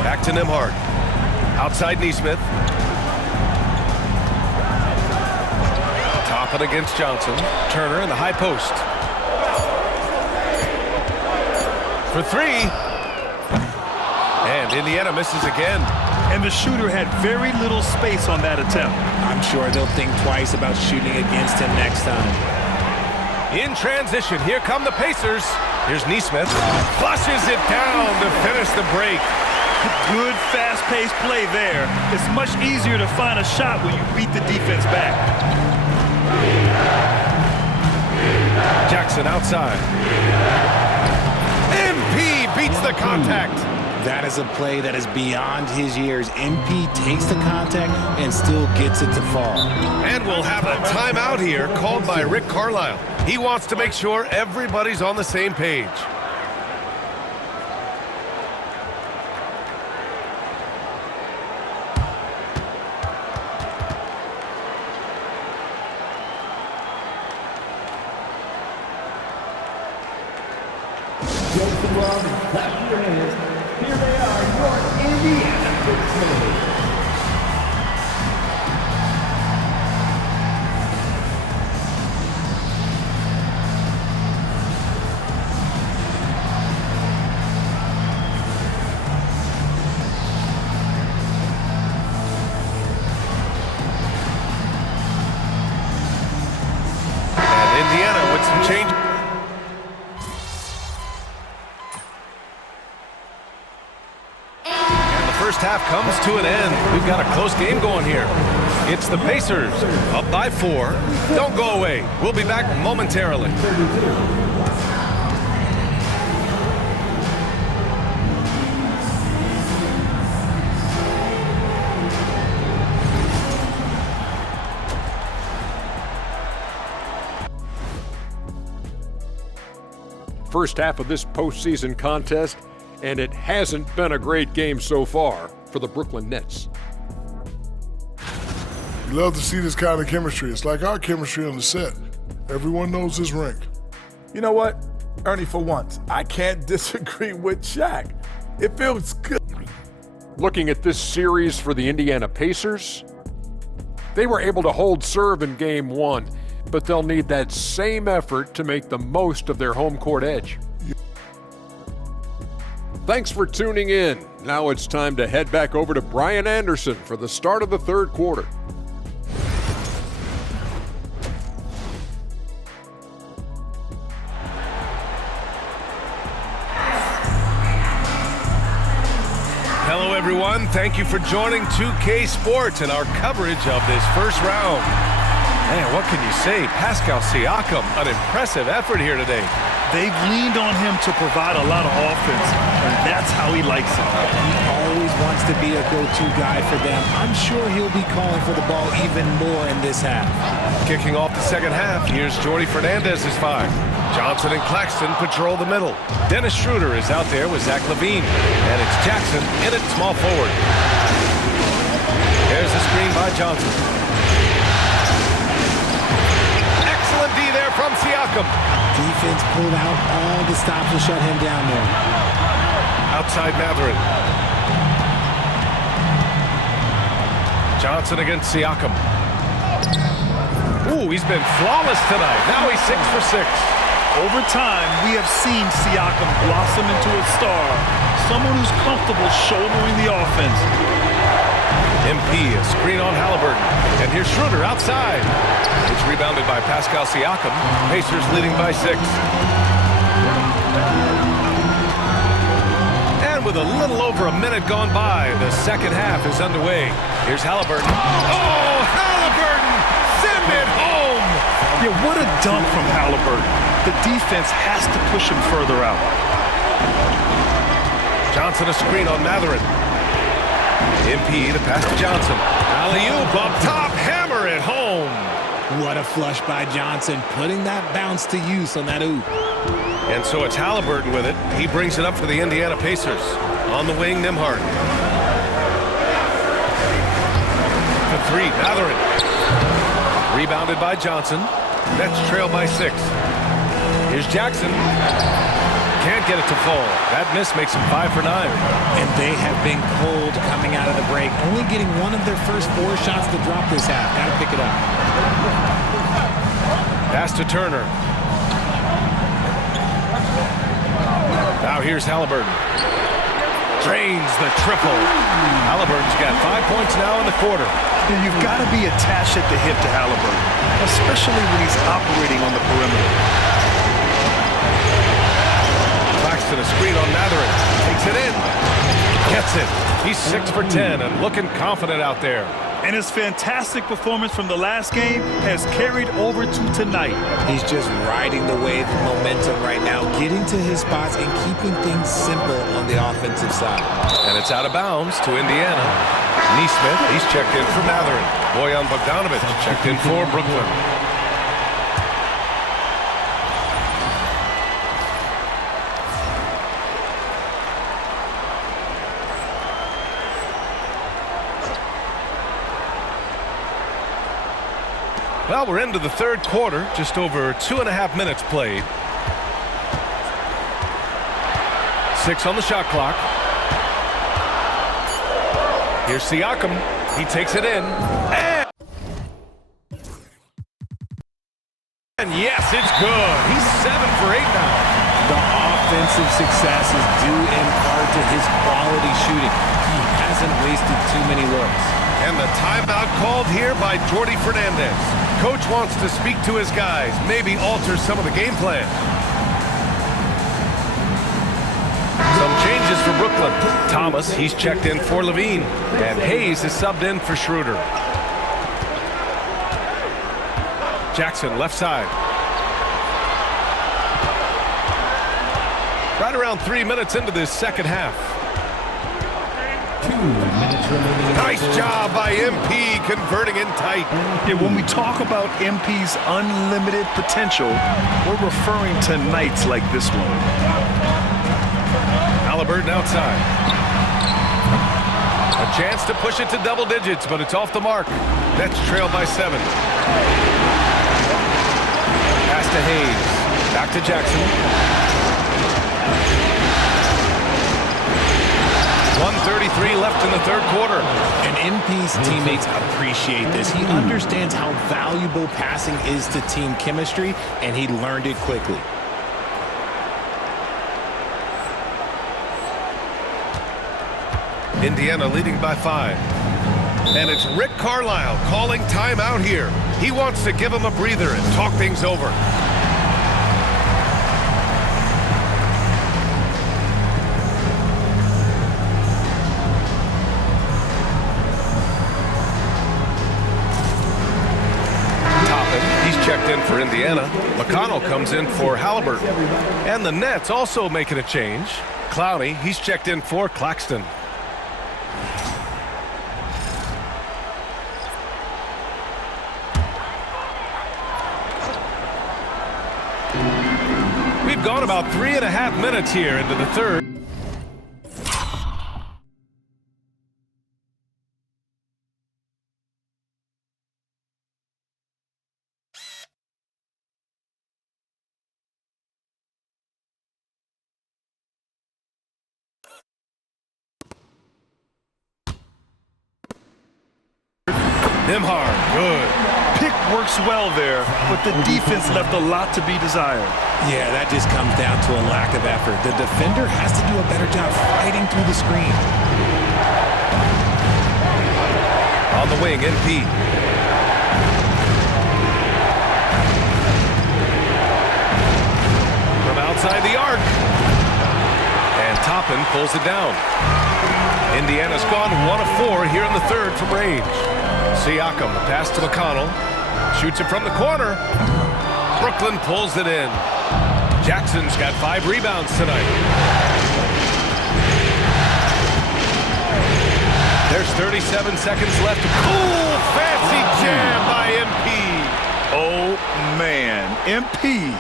Back to Nembhard. Outside Neesmith. Top it against Johnson. Turner in the high post. For 3. And Indiana misses again. And the shooter had very little space on that attempt. I'm sure they'll think twice about shooting against him next time. In transition, here come the Pacers. Here's Neesmith. Flushes it down to finish the break. Good, fast-paced play there. It's much easier to find a shot when you beat the defense back. Jackson outside. MP beats the contact. That is a play that is beyond his years. MP takes the contact and still gets it to fall. And we'll have a timeout here called by Rick Carlisle. He wants to make sure everybody's on the same page. Clap your hands. Here they are, your Indiana Pacers. Indiana with some change. And the first half comes to an end. We've got a close game going here. It's the Pacers up by 4. Don't go away. We'll be back momentarily. First half of this postseason contest, and it hasn't been a great game so far for the Brooklyn Nets. You love to see this kind of chemistry. It's like our chemistry on the set. Everyone knows his rank. You know what, Ernie, for once, I can't disagree with Shaq. It feels good. Looking at this series for the Indiana Pacers, they were able to hold serve in Game 1, but they'll need that same effort to make the most of their home court edge. Thanks for tuning in. Now it's time to head back over to Brian Anderson for the start of the third quarter. Hello, everyone. Thank you for joining 2K Sports and our coverage of this first round. Man, what can you say? Pascal Siakam, an impressive effort here today. They've leaned on him to provide a lot of offense, and that's how he likes it. He always wants to be a go-to guy for them. I'm sure he'll be calling for the ball even more in this half. Kicking off the second half, here's Jordy Fernandez's 5. Johnson and Claxton patrol the middle. Dennis Schroeder is out there with Zach LaVine, and it's Jackson in at small forward. There's the screen by Johnson. Excellent D there from Siakam. Defense pulled out all the stops to shut him down there. Outside Mathurin. Johnson against Siakam. Ooh, he's been flawless tonight. Now he's 6 for 6. Over time, we have seen Siakam blossom into a star, someone who's comfortable shouldering the offense. MP, a screen on Halliburton. And here's Schroeder outside. It's rebounded by Pascal Siakam. Pacers leading by 6. And with a little over a minute gone by, the second half is underway. Here's Halliburton. Oh, Halliburton! Send it home! Yeah, what a dunk from Halliburton. The defense has to push him further out. Johnson a screen on Mathurin. MP to pass to Johnson. Alley-oop up top, hammer it home. What a flush by Johnson, putting that bounce to use on that oop. And so it's Halliburton with it. He brings it up for the Indiana Pacers. On the wing, Nembhard. The 3, Mathurin. Rebounded by Johnson. Nets trail by 6. Here's Jackson. Can't get it to fall. That miss makes him 5 for 9. And they have been cold coming out of the break. Only getting one of their first 4 shots to drop this half. Got to pick it up. Pass to Turner. Now here's Halliburton. Drains the triple. Halliburton's got 5 points now in the quarter. And you've got to be attached at the hip to Halliburton, especially when he's operating on the perimeter. Claxton a screen on Mathurin. Takes it in. Gets it. He's 6 for 10 and looking confident out there. And his fantastic performance from the last game has carried over to tonight. He's just riding the wave of momentum right now, getting to his spots and keeping things simple on the offensive side. And it's out of bounds to Indiana. Neesmith, he's checked in for Mathurin. Bojan Bogdanovic checked in for Brooklyn. Well, we're into the third quarter, just over 2.5 minutes played. 6 on the shot clock. Here's Siakam. He takes it in. And yes, it's good. He's 7 for 8 now. The offensive success is due in part to his quality shooting. He hasn't wasted too many looks. And the timeout called here by Jordi Fernandez. Coach wants to speak to his guys, maybe alter some of the game plan. Some changes for Brooklyn. Thomas, he's checked in for Levine. And Hayes is subbed in for Schroeder. Jackson, left side. Right around 3 minutes into this second half. 2 minutes remaining. Nice job by MP converting in tight. Yeah, when we talk about MP's unlimited potential, we're referring to nights like this one. Halliburton outside. A chance to push it to double digits, but it's off the mark. Nets trailed by 7. Pass to Hayes. Back to Jackson. 1:33 left in the third quarter. And MP's teammates appreciate this. He understands how valuable passing is to team chemistry, and he learned it quickly. Indiana leading by 5. And it's Rick Carlisle calling timeout here. He wants to give him a breather and talk things over. Checked in for Indiana. McConnell comes in for Halliburton. And the Nets also making a change. Clowney, he's checked in for Claxton. We've gone about 3.5 minutes here into the third. Nimhard, good. Pick works well there, but the defense left a lot to be desired. Yeah, that just comes down to a lack of effort. The defender has to do a better job fighting through the screen. On the wing, NP. From outside the arc. And Toppin pulls it down. Indiana's gone 1 of 4 here in the third from range. Siakam, the pass to McConnell. Shoots it from the corner. Brooklyn pulls it in. Jackson's got 5 rebounds tonight. There's 37 seconds left. Ooh, fancy jam by MP. Oh, man. MP,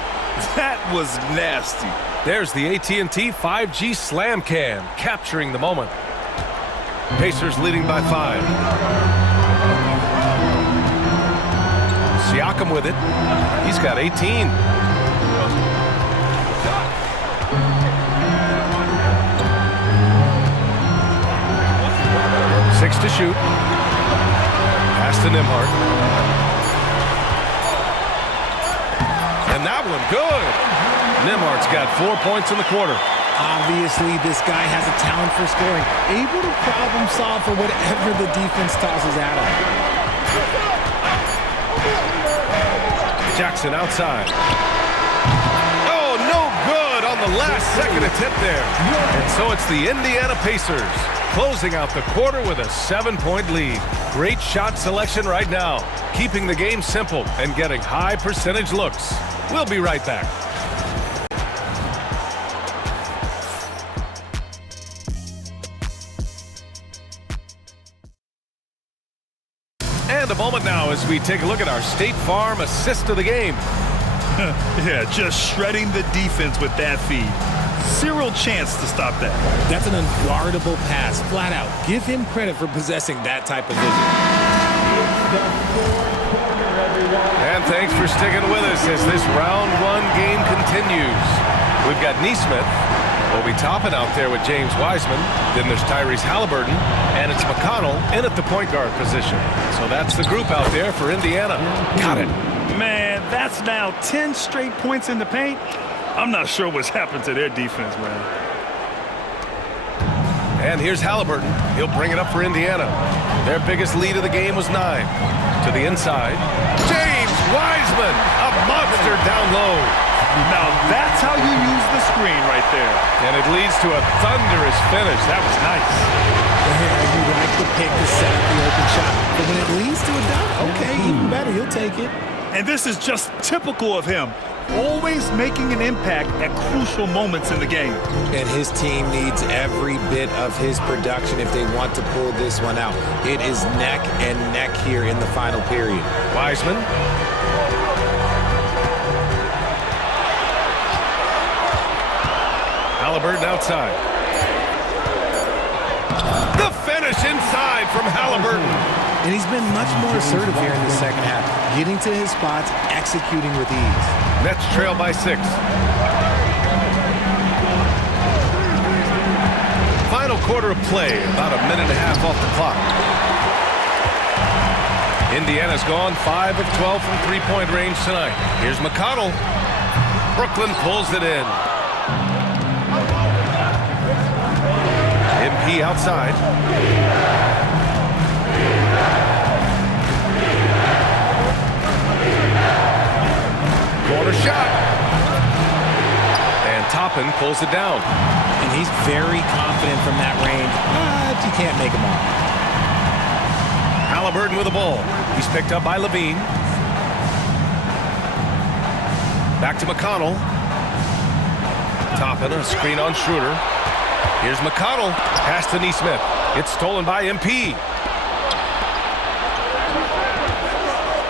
that was nasty. There's the AT&T 5G Slam Cam, capturing the moment. Pacers leading by 5. Siakam with it. He's got 18. Six to shoot. Pass to Nimhard. And that one good. Nimhard's got 4 points in the quarter. Obviously, this guy has a talent for scoring, able to problem solve for whatever the defense tosses at him. Jackson outside. Oh, no good on the last second attempt there. And so it's the Indiana Pacers closing out the quarter with a 7-point lead. Great shot selection right now, keeping the game simple and getting high percentage looks. We'll be right back. And a moment now as we take a look at our State Farm assist of the game. Yeah, just shredding the defense with that feed. Zero chance to stop that. That's an unguardable pass, flat out. Give him credit for possessing that type of vision. And thanks for sticking with us as this round 1 game continues. We've got Neesmith. We'll be topping out there with James Wiseman. Then there's Tyrese Halliburton. And it's McConnell in at the point guard position. So that's the group out there for Indiana. Got it. Man, that's now 10 straight points in the paint. I'm not sure what's happened to their defense, man. And here's Halliburton. He'll bring it up for Indiana. Their biggest lead of the game was 9. To the inside. James Wiseman, a monster down low. Now that's how you use the screen right there. And it leads to a thunderous finish. That was nice. Yeah, you like the pick to set up the open shot. But when it leads to a dunk, okay, even better, he'll take it. And this is just typical of him. Always making an impact at crucial moments in the game. And his team needs every bit of his production if they want to pull this one out. It is neck and neck here in the final period. Wiseman. Halliburton outside. The finish inside from Halliburton. And he's been much more assertive here in the second half, getting to his spots, executing with ease. Nets trail by 6. Final quarter of play, about a minute and a half off the clock. Indiana's gone 5 of 12 from three-point range tonight. Here's McConnell. Brooklyn pulls it in. MP outside. Corner shot. And Toppin pulls it down. And he's very confident from that range, but you can't make him all. Halliburton with the ball. He's picked up by Levine. Back to McConnell. Toppin, a screen on Schroeder. Here's McConnell. Pass to Neesmith. It's stolen by MP.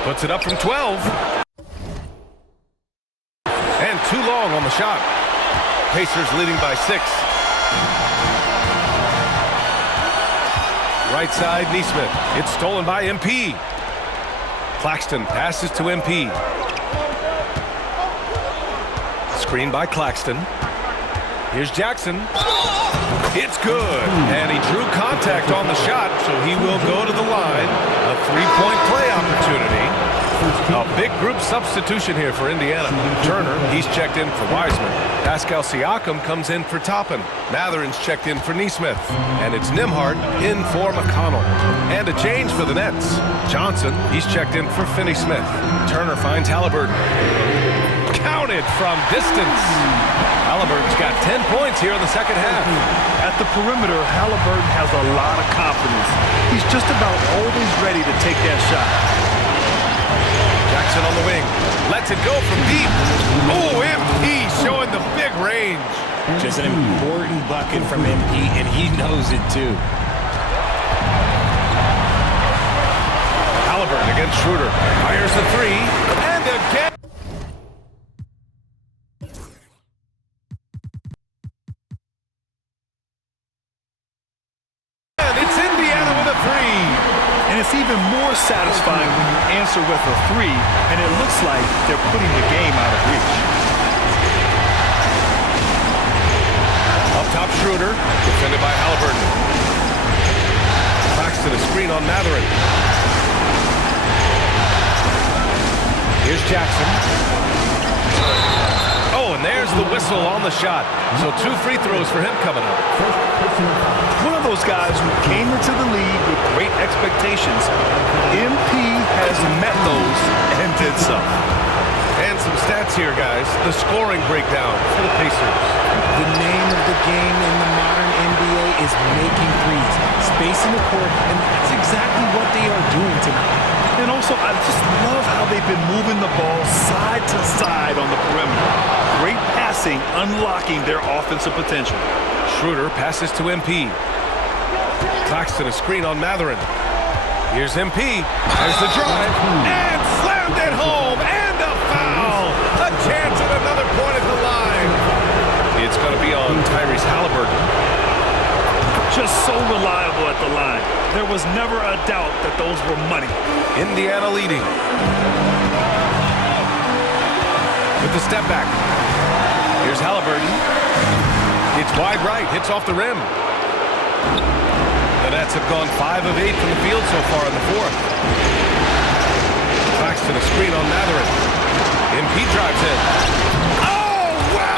Puts it up from 12. And too long on the shot. Pacers leading by 6. Right side, Neesmith. It's stolen by MP. Claxton passes to MP. Screen by Claxton. Here's Jackson. It's good. And he drew contact on the shot, so he will go to the line. A three-point play opportunity. A big group substitution here for Indiana. Turner, he's checked in for Wiseman. Pascal Siakam comes in for Toppin. Matherin's checked in for Neesmith. And it's Nembhard in for McConnell. And a change for the Nets. Johnson, he's checked in for Finney-Smith. Turner finds Halliburton. Counted from distance. Halliburton's got 10 points here in the second half. At the perimeter, Halliburton has a lot of confidence. He's just about always ready to take that shot. Jackson on the wing. Lets it go from deep. Oh, MP showing the big range. Just an important bucket from MP, and he knows it too. Halliburton against Schroeder. Fires the three. And again. It's even more satisfying when you answer with a three, and it looks like they're putting the game out of reach. Up top, Schroeder, defended by Halliburton. Claxton a screen on Matherin. Here's Jackson. Oh, and there's the whistle on the shot. So 2 free throws for him coming up. One of those guys who came into the league with great expectations. MP has met those and did so. And some stats here, guys. The scoring breakdown for the Pacers. The name of the game in the modern NBA is making threes, spacing the court, and that's exactly what they are doing tonight. And also, I just love how they've been moving the ball side to side on the perimeter. Great passing, unlocking their offensive potential. Schroeder passes to MP. Claxton a screen on Matherin. Here's MP. There's the drive. And slammed it home. And a foul. A chance at another point at the line. It's going to be on Tyrese Halliburton. Just so reliable at the line. There was never a doubt that those were money. Indiana leading. With the step back. Here's Halliburton. It's wide right. Hits off the rim. The Nets have gone 5 of 8 from the field so far in the fourth. Claxton a screen on Matherin. MP drives in. Oh, wow!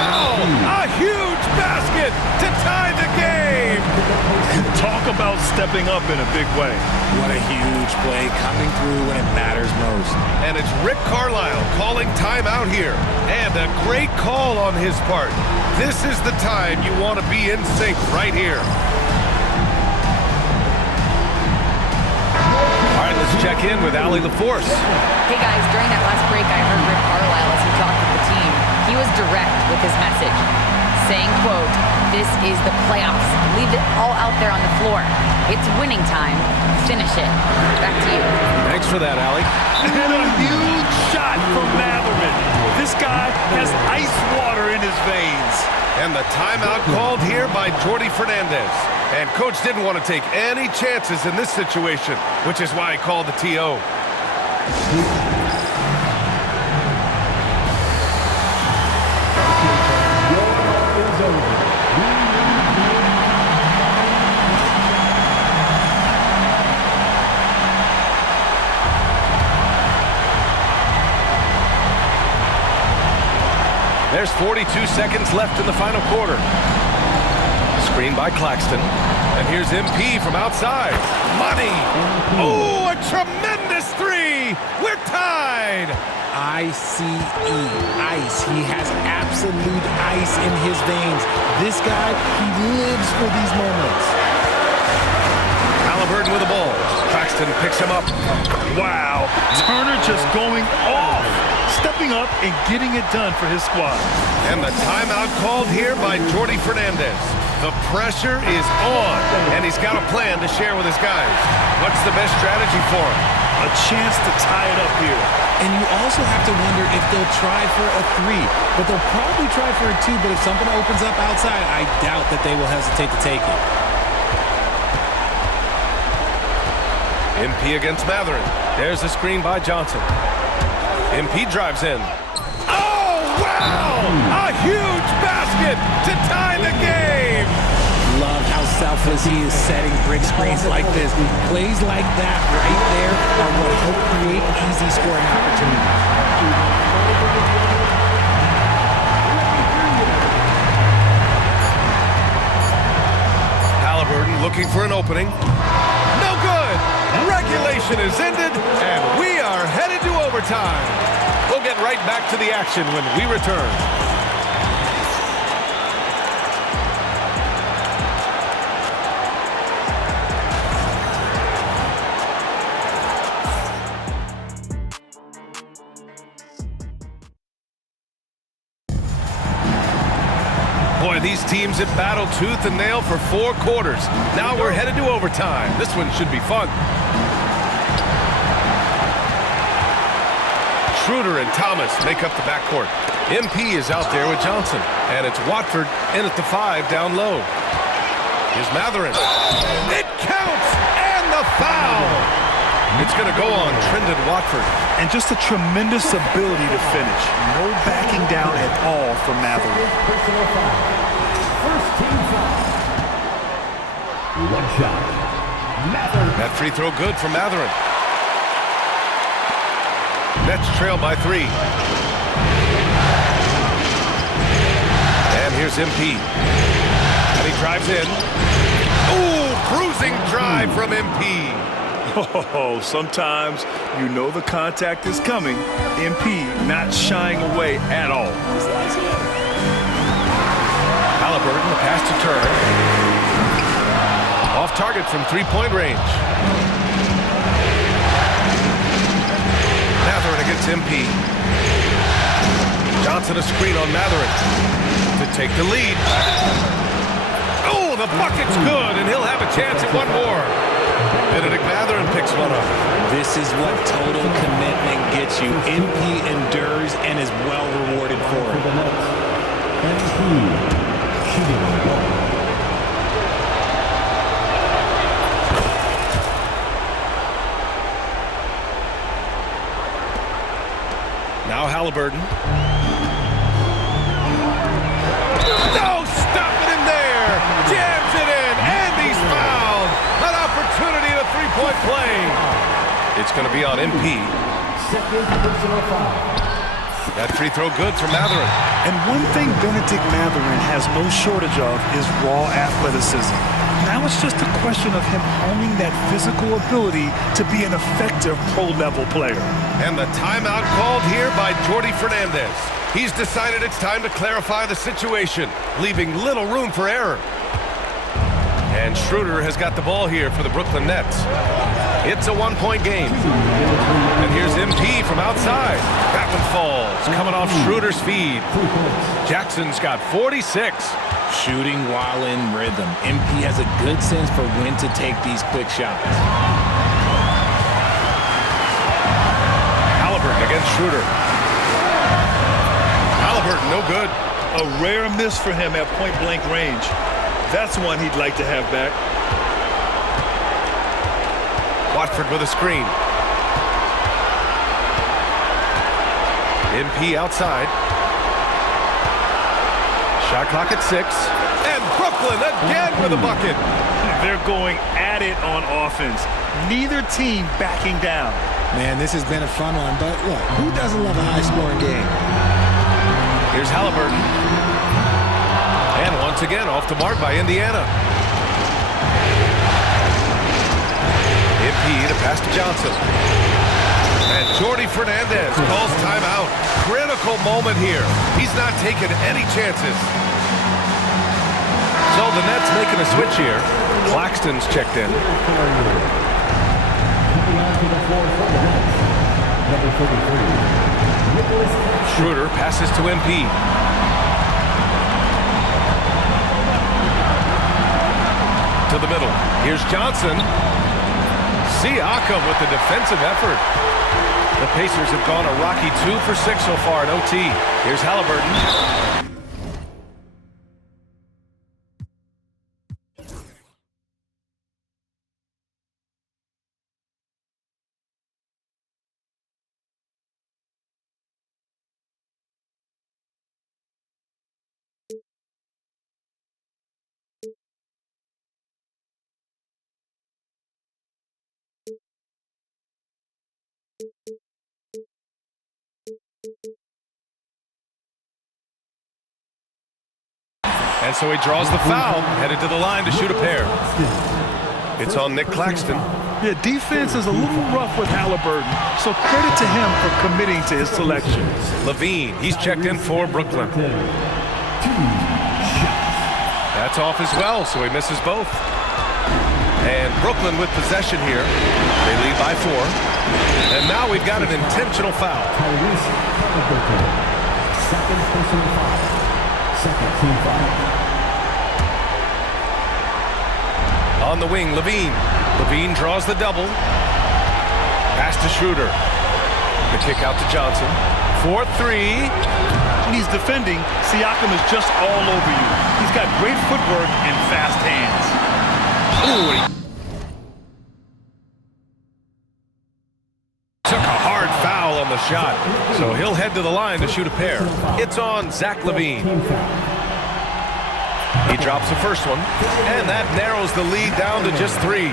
stepping up in a big way. What a huge play coming through when it matters most. And it's Rick Carlisle calling timeout here. And a great call on his part. This is the time you want to be in sync right here. All right, let's check in with Allie LaForce. Hey guys, during that last break, I heard Rick Carlisle as he talked with the team. He was direct with his message, saying, quote, "This is the playoffs. Leave it all out there on the floor. It's winning time. Finish it." Back to you. Thanks for that, Allie. And a huge shot from Matherman. This guy has ice water in his veins. And the timeout called here by Jordi Fernandez. And coach didn't want to take any chances in this situation, which is why he called the TO. There's 42 seconds left in the final quarter. Screen by Claxton. And here's MP from outside. Money! Oh, a tremendous three! We're tied! ICE, ice. He has absolute ice in his veins. This guy, he lives for these moments. Halliburton with the ball. Claxton picks him up. Wow, Turner just going off. Stepping up and getting it done for his squad. And the timeout called here by Jordi Fernandez. The pressure is on, and he's got a plan to share with his guys. What's the best strategy for him? A chance to tie it up here. And you also have to wonder if they'll try for a three. But they'll probably try for a two, but if something opens up outside, I doubt that they will hesitate to take it. MP against Mathurin. There's a screen by Johnson. MP drives in. Oh, wow! A huge basket to tie the game! Love how selfless he is setting brick screens like this. Plays like that right there are what help create easy scoring opportunities. Halliburton looking for an opening. No good! Regulation is ended, and we are headed to overtime. We'll get right back to the action when we return. Boy, these teams have battled tooth and nail for 4 quarters. Now we're headed to overtime. This one should be fun. Schroeder and Thomas make up the backcourt. MP is out there with Johnson. And it's Watford in at the 5 down low. Here's Mathurin. It counts! And the foul! It's going to go on Trendon Watford. And just a tremendous ability to finish. No backing down at all from Mathurin. First team foul. One shot. Mathurin. That free throw good for Mathurin. Nets trail by 3. And here's MP. And he drives in. Ooh, bruising drive from MP. Oh, sometimes you know the contact is coming. MP not shying away at all. Halliburton, the pass to Turner. Off target from 3-point range. Mathurin against MP. Johnson a screen on Mathurin to take the lead. Oh, the bucket's good, and he'll have a chance at one more. Benedict Mathurin picks one up. This is what total commitment gets you. MP endures and is well rewarded for it. Now Halliburton. No, stop it in there. Jams it in, and he's fouled. An opportunity at a three-point play. It's going to be on MP. Second personal foul. That free throw good for Mathurin. And one thing Benedict Mathurin has no shortage of is raw athleticism. Now it's just a question of him honing that physical ability to be an effective pro-level player. And the timeout called here by Jordi Fernandez. He's decided it's time to clarify the situation, leaving little room for error. And Schroeder has got the ball here for the Brooklyn Nets. It's a one-point game. And here's MP from outside. That one falls, coming off Schroeder's feed. Jackson's got 46. Shooting while in rhythm. MP has a good sense for when to take these quick shots. Halliburton against Schroeder. Halliburton, no good. A rare miss for him at point-blank range. That's one he'd like to have back. Watford with a screen. MP outside. Shot clock at 6. And Brooklyn again with a bucket. They're going at it on offense. Neither team backing down. Man, this has been a fun one, but look, who doesn't love a high-scoring game? Here's Halliburton. And once again, off the mark by Indiana. MP to pass to Johnson. And Jordi Fernandez calls timeout. Critical moment here. He's not taking any chances. So the Nets making a switch here. Claxton's checked in. Schroeder passes to MP. To the middle. Here's Johnson. Siakam with the defensive effort. The Pacers have gone a rocky 2 for 6 so far in OT. Here's Halliburton. And so he draws the foul, headed to the line to shoot a pair. It's on Nick Claxton. Yeah, defense is a little rough with Halliburton, so credit to him for committing to his selection. Levine, he's checked in for Brooklyn. That's off as well, so he misses both. And Brooklyn with possession here. They lead by 4. And now we've got an intentional foul. Second personal foul. Second team foul. On the wing, Levine. Levine draws the double. Pass to Schroeder. The kick out to Johnson. 4-3. When he's defending, Siakam is just all over you. He's got great footwork and fast hands. Ooh, took a hard foul on the shot, so he'll head to the line to shoot a pair. It's on Zach Levine. He drops the first one, and that narrows the lead down to just 3.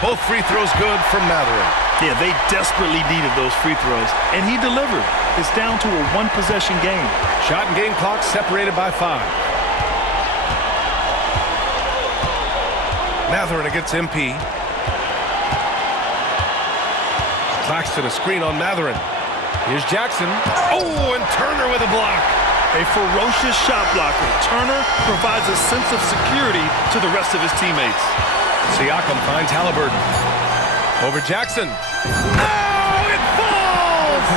Both free throws good from Matherin. Yeah, they desperately needed those free throws, and he delivered. It's down to a one-possession game. Shot and game clock separated by 5. Matherin against MP. Claxton a screen on Matherin. Here's Jackson. Oh, and Turner with a block. A ferocious shot blocker. Turner provides a sense of security to the rest of his teammates. Siakam finds Halliburton. Over Jackson. Oh, it falls!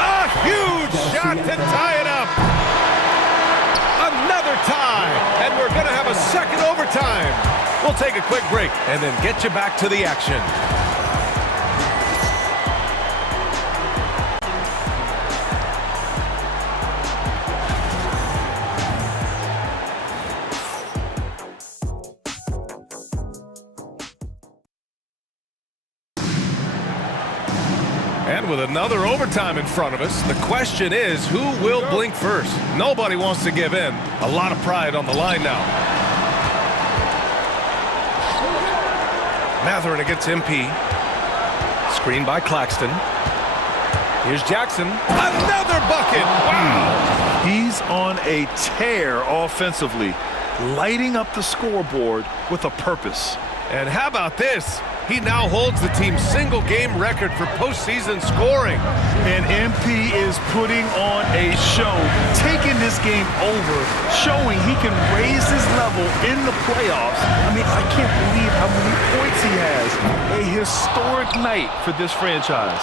A huge shot to tie it up. Another tie, and we're going to have a second overtime. We'll take a quick break and then get you back to the action. And with another overtime in front of us, the question is, who will blink first? Nobody wants to give in. A lot of pride on the line now. Matherin against MP. Screen by Claxton. Here's Jackson. Another bucket! Wow! He's on a tear offensively. lighting up the scoreboard with a purpose. And how about this? He now holds the team's single-game record for postseason scoring. And MP is putting on a show, taking this game over, showing he can raise his level in the playoffs. I mean, I can't believe how many points he has. A historic night for this franchise.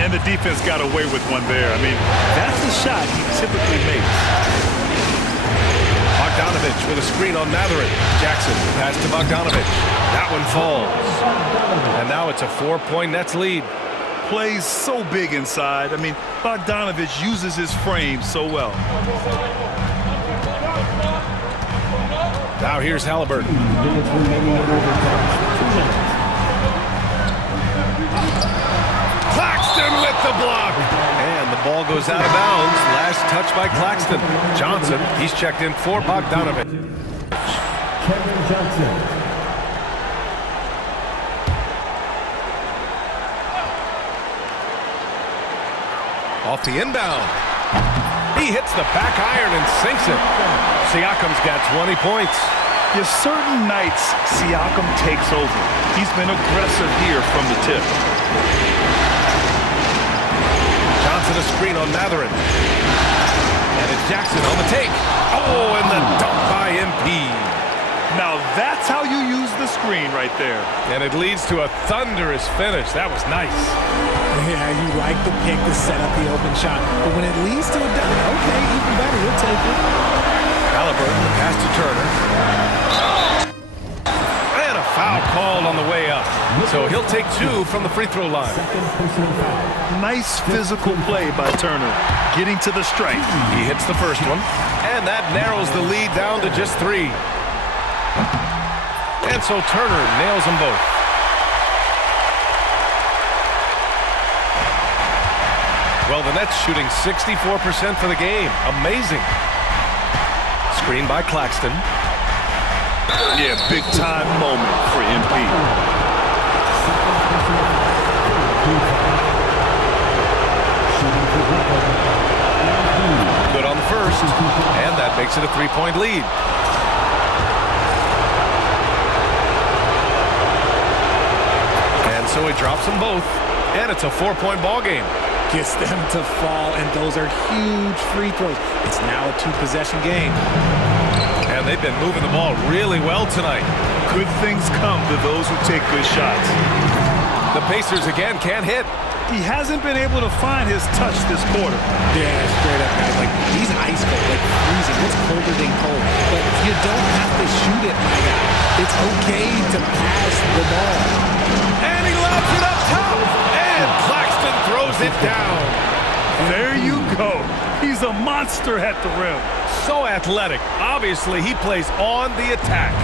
And the defense got away with one there. I mean, that's the shot he typically makes. Bogdanovich with a screen on Matherin. Jackson pass to Bogdanovich. That one falls. And now it's a 4-point Nets lead. Plays so big inside. I mean, Bogdanovich uses his frame so well. Now here's Halliburton. Claxton with the block. And the ball goes out of bounds. Last touch by Claxton. Johnson, he's checked in for Bogdanovich. Kevin Johnson. Off the inbound. He hits the back iron and sinks it. Siakam's got 20 points. There's certain nights Siakam takes over. He's been aggressive here from the tip. Johnson a screen on Matherin. And it's Jackson on the take. Oh, and the dunk by MP. Now that's how you use the screen right there. And it leads to a thunderous finish. That was nice. Yeah, you like the pick to set up the open shot. But when it leads to a dunk, okay, even better, you'll take it. Halliburton, the pass to Turner. And a foul called on the way up. So he'll take 2 from the free throw line. Nice physical play by Turner, getting to the stripe. He hits the first one, and that narrows the lead down to just 3. And so Turner nails them both. Well, the Nets shooting 64% for the game. Amazing. Screen by Claxton. Yeah, big time moment for MP. Good on the first, and that makes it a 3-point lead. And so he drops them both, and it's a 4-point ball game. Gets them to fall, and those are huge free throws. It's now a 2-possession game. And they've been moving the ball really well tonight. Good things come to those who take good shots. The Pacers again can't hit. He hasn't been able to find his touch this quarter. Yeah, straight up, guys. Like, he's ice cold, like freezing. What's colder than cold? But you don't have to shoot it, my guy. It's okay to pass the ball. And he lobs it up top. And Claxton throws it down. There you go. He's a monster at the rim. So athletic. Obviously, he plays on the attack.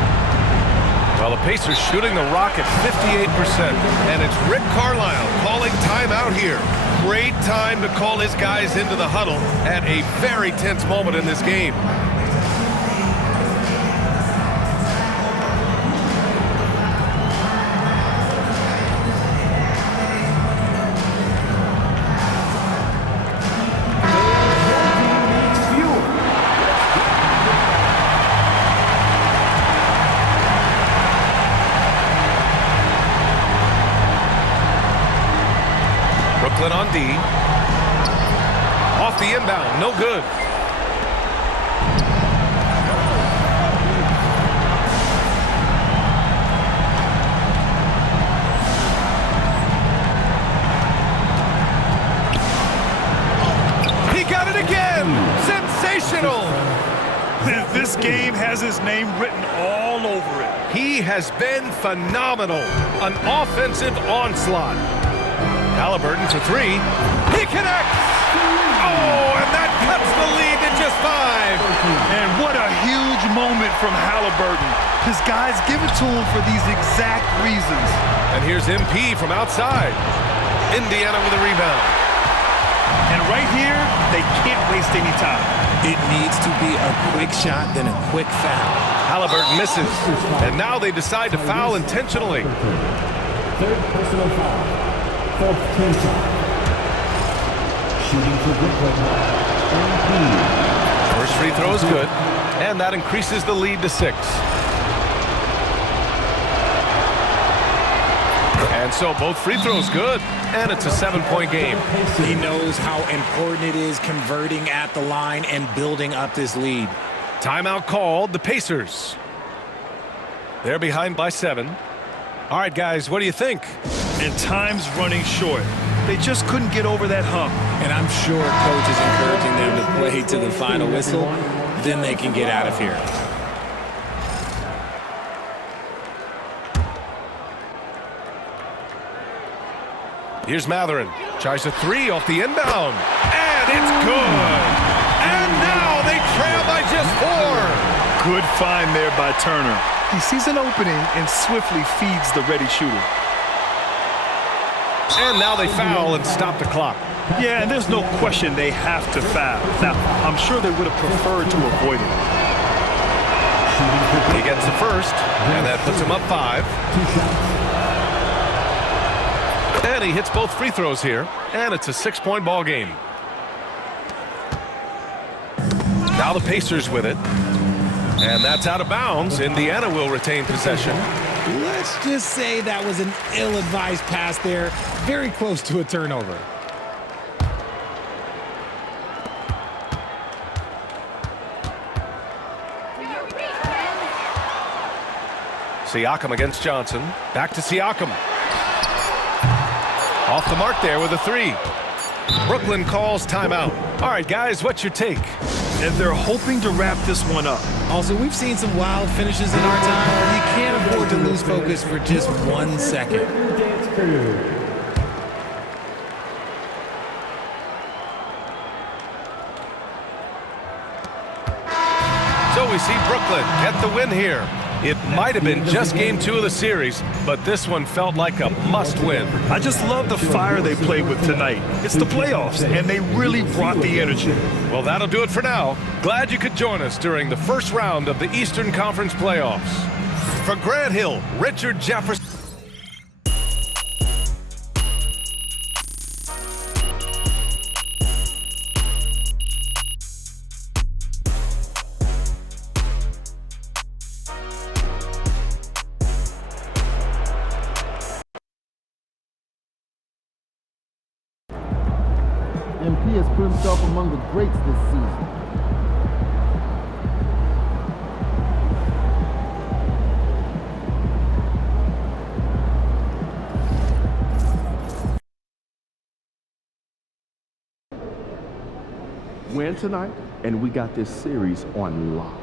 Well, the Pacers shooting the rock at 58%. And it's Rick Carlisle calling timeout here. Great time to call his guys into the huddle at a very tense moment in this game. On D. Off the inbound, no good. He got it again! Sensational! This game has his name written all over it. He has been phenomenal. An offensive onslaught. Halliburton for 3. He connects! Oh, and that cuts the lead to just 5. And what a huge moment from Halliburton. His guys give it to him for these exact reasons. And here's MP from outside. Indiana with a rebound. And right here, they can't waste any time. It needs to be a quick shot, then a quick foul. Halliburton misses. And now they decide to foul intentionally. Third personal foul. Fourth team foul. Shooting for Brooklyn. MP. First free throw is good. And that increases the lead to 6. And so both free throws good, and it's a 7-point game. He knows how important it is converting at the line and building up this lead. Timeout called, the Pacers. They're behind by 7. All right, guys, what do you think? And time's running short. They just couldn't get over that hump. And I'm sure coach is encouraging them to play to the final whistle. Then they can get out of here. Here's Matherin. Tries a 3 off the inbound. And it's good. And now they trail by just 4. Good find there by Turner. He sees an opening and swiftly feeds the ready shooter. And now they foul and stop the clock. Yeah, and there's no question they have to foul. Now, I'm sure they would have preferred to avoid it. He gets the first, and that puts him up 5. And he hits both free throws here, and it's a 6-point ball game. Now the Pacers with it. And that's out of bounds. Indiana will retain possession. Let's just say that was an ill-advised pass there. Very close to a turnover. Siakam against Johnson. Back to Siakam. Off the mark there with a 3. Brooklyn calls timeout. All right, guys, what's your take? And they're hoping to wrap this one up. Also, we've seen some wild finishes in our time. You can't afford to lose focus for just 1 second. So we see Brooklyn get the win here. It might have been just game 2 of the series, but this one felt like a must-win. I just love the fire they played with tonight. It's the playoffs, and they really brought the energy. Well, that'll do it for now. Glad you could join us during the first round of the Eastern Conference playoffs. For Grant Hill, Richard Jefferson. MP has put himself among the greats this season. Win tonight, and we got this series on lock.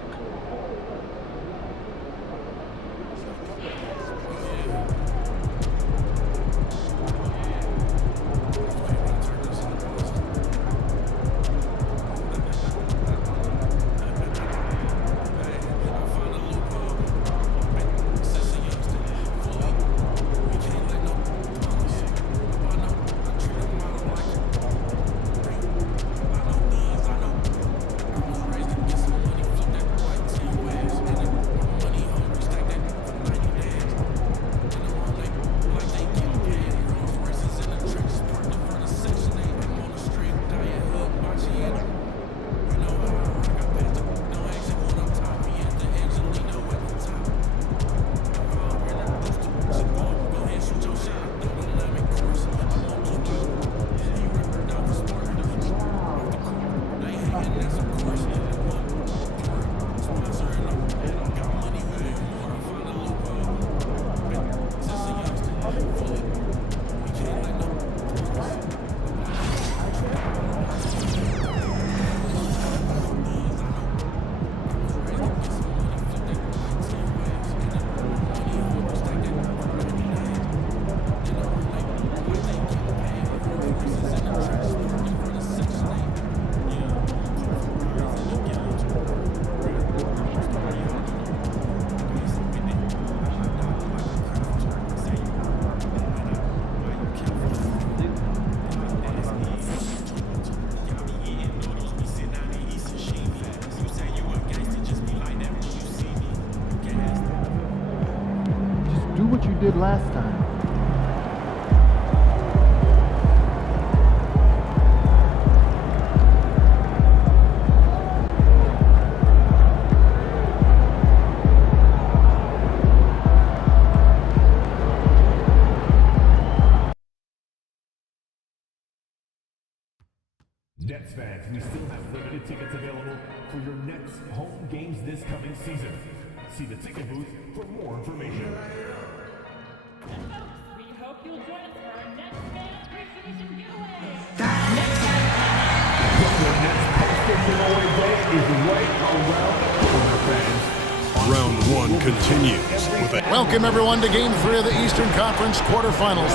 What you did last time. Nets fans, we still have limited tickets available for your Nets home games this coming season. See the ticket booth for more information. We hope you'll join us for our Nets fan appreciation giveaway. Brooklyn Nets post-game giveaway day is right around the corner, fans. Round one continues with a... Welcome, everyone, to Game 3 of the Eastern Conference quarterfinals.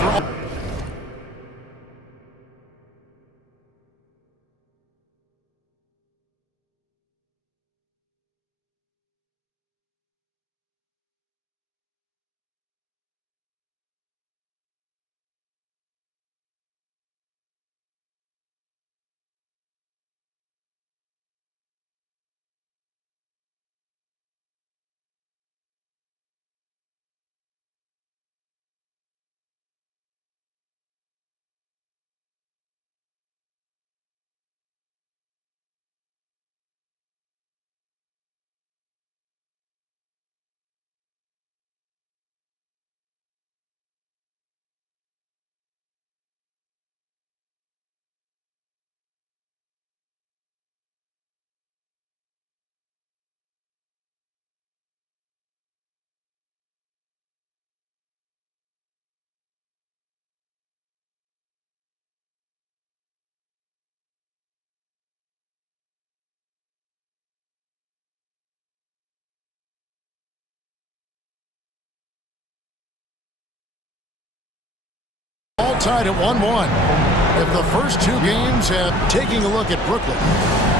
All tied at 1-1. If the first two games had taking a look at Brooklyn,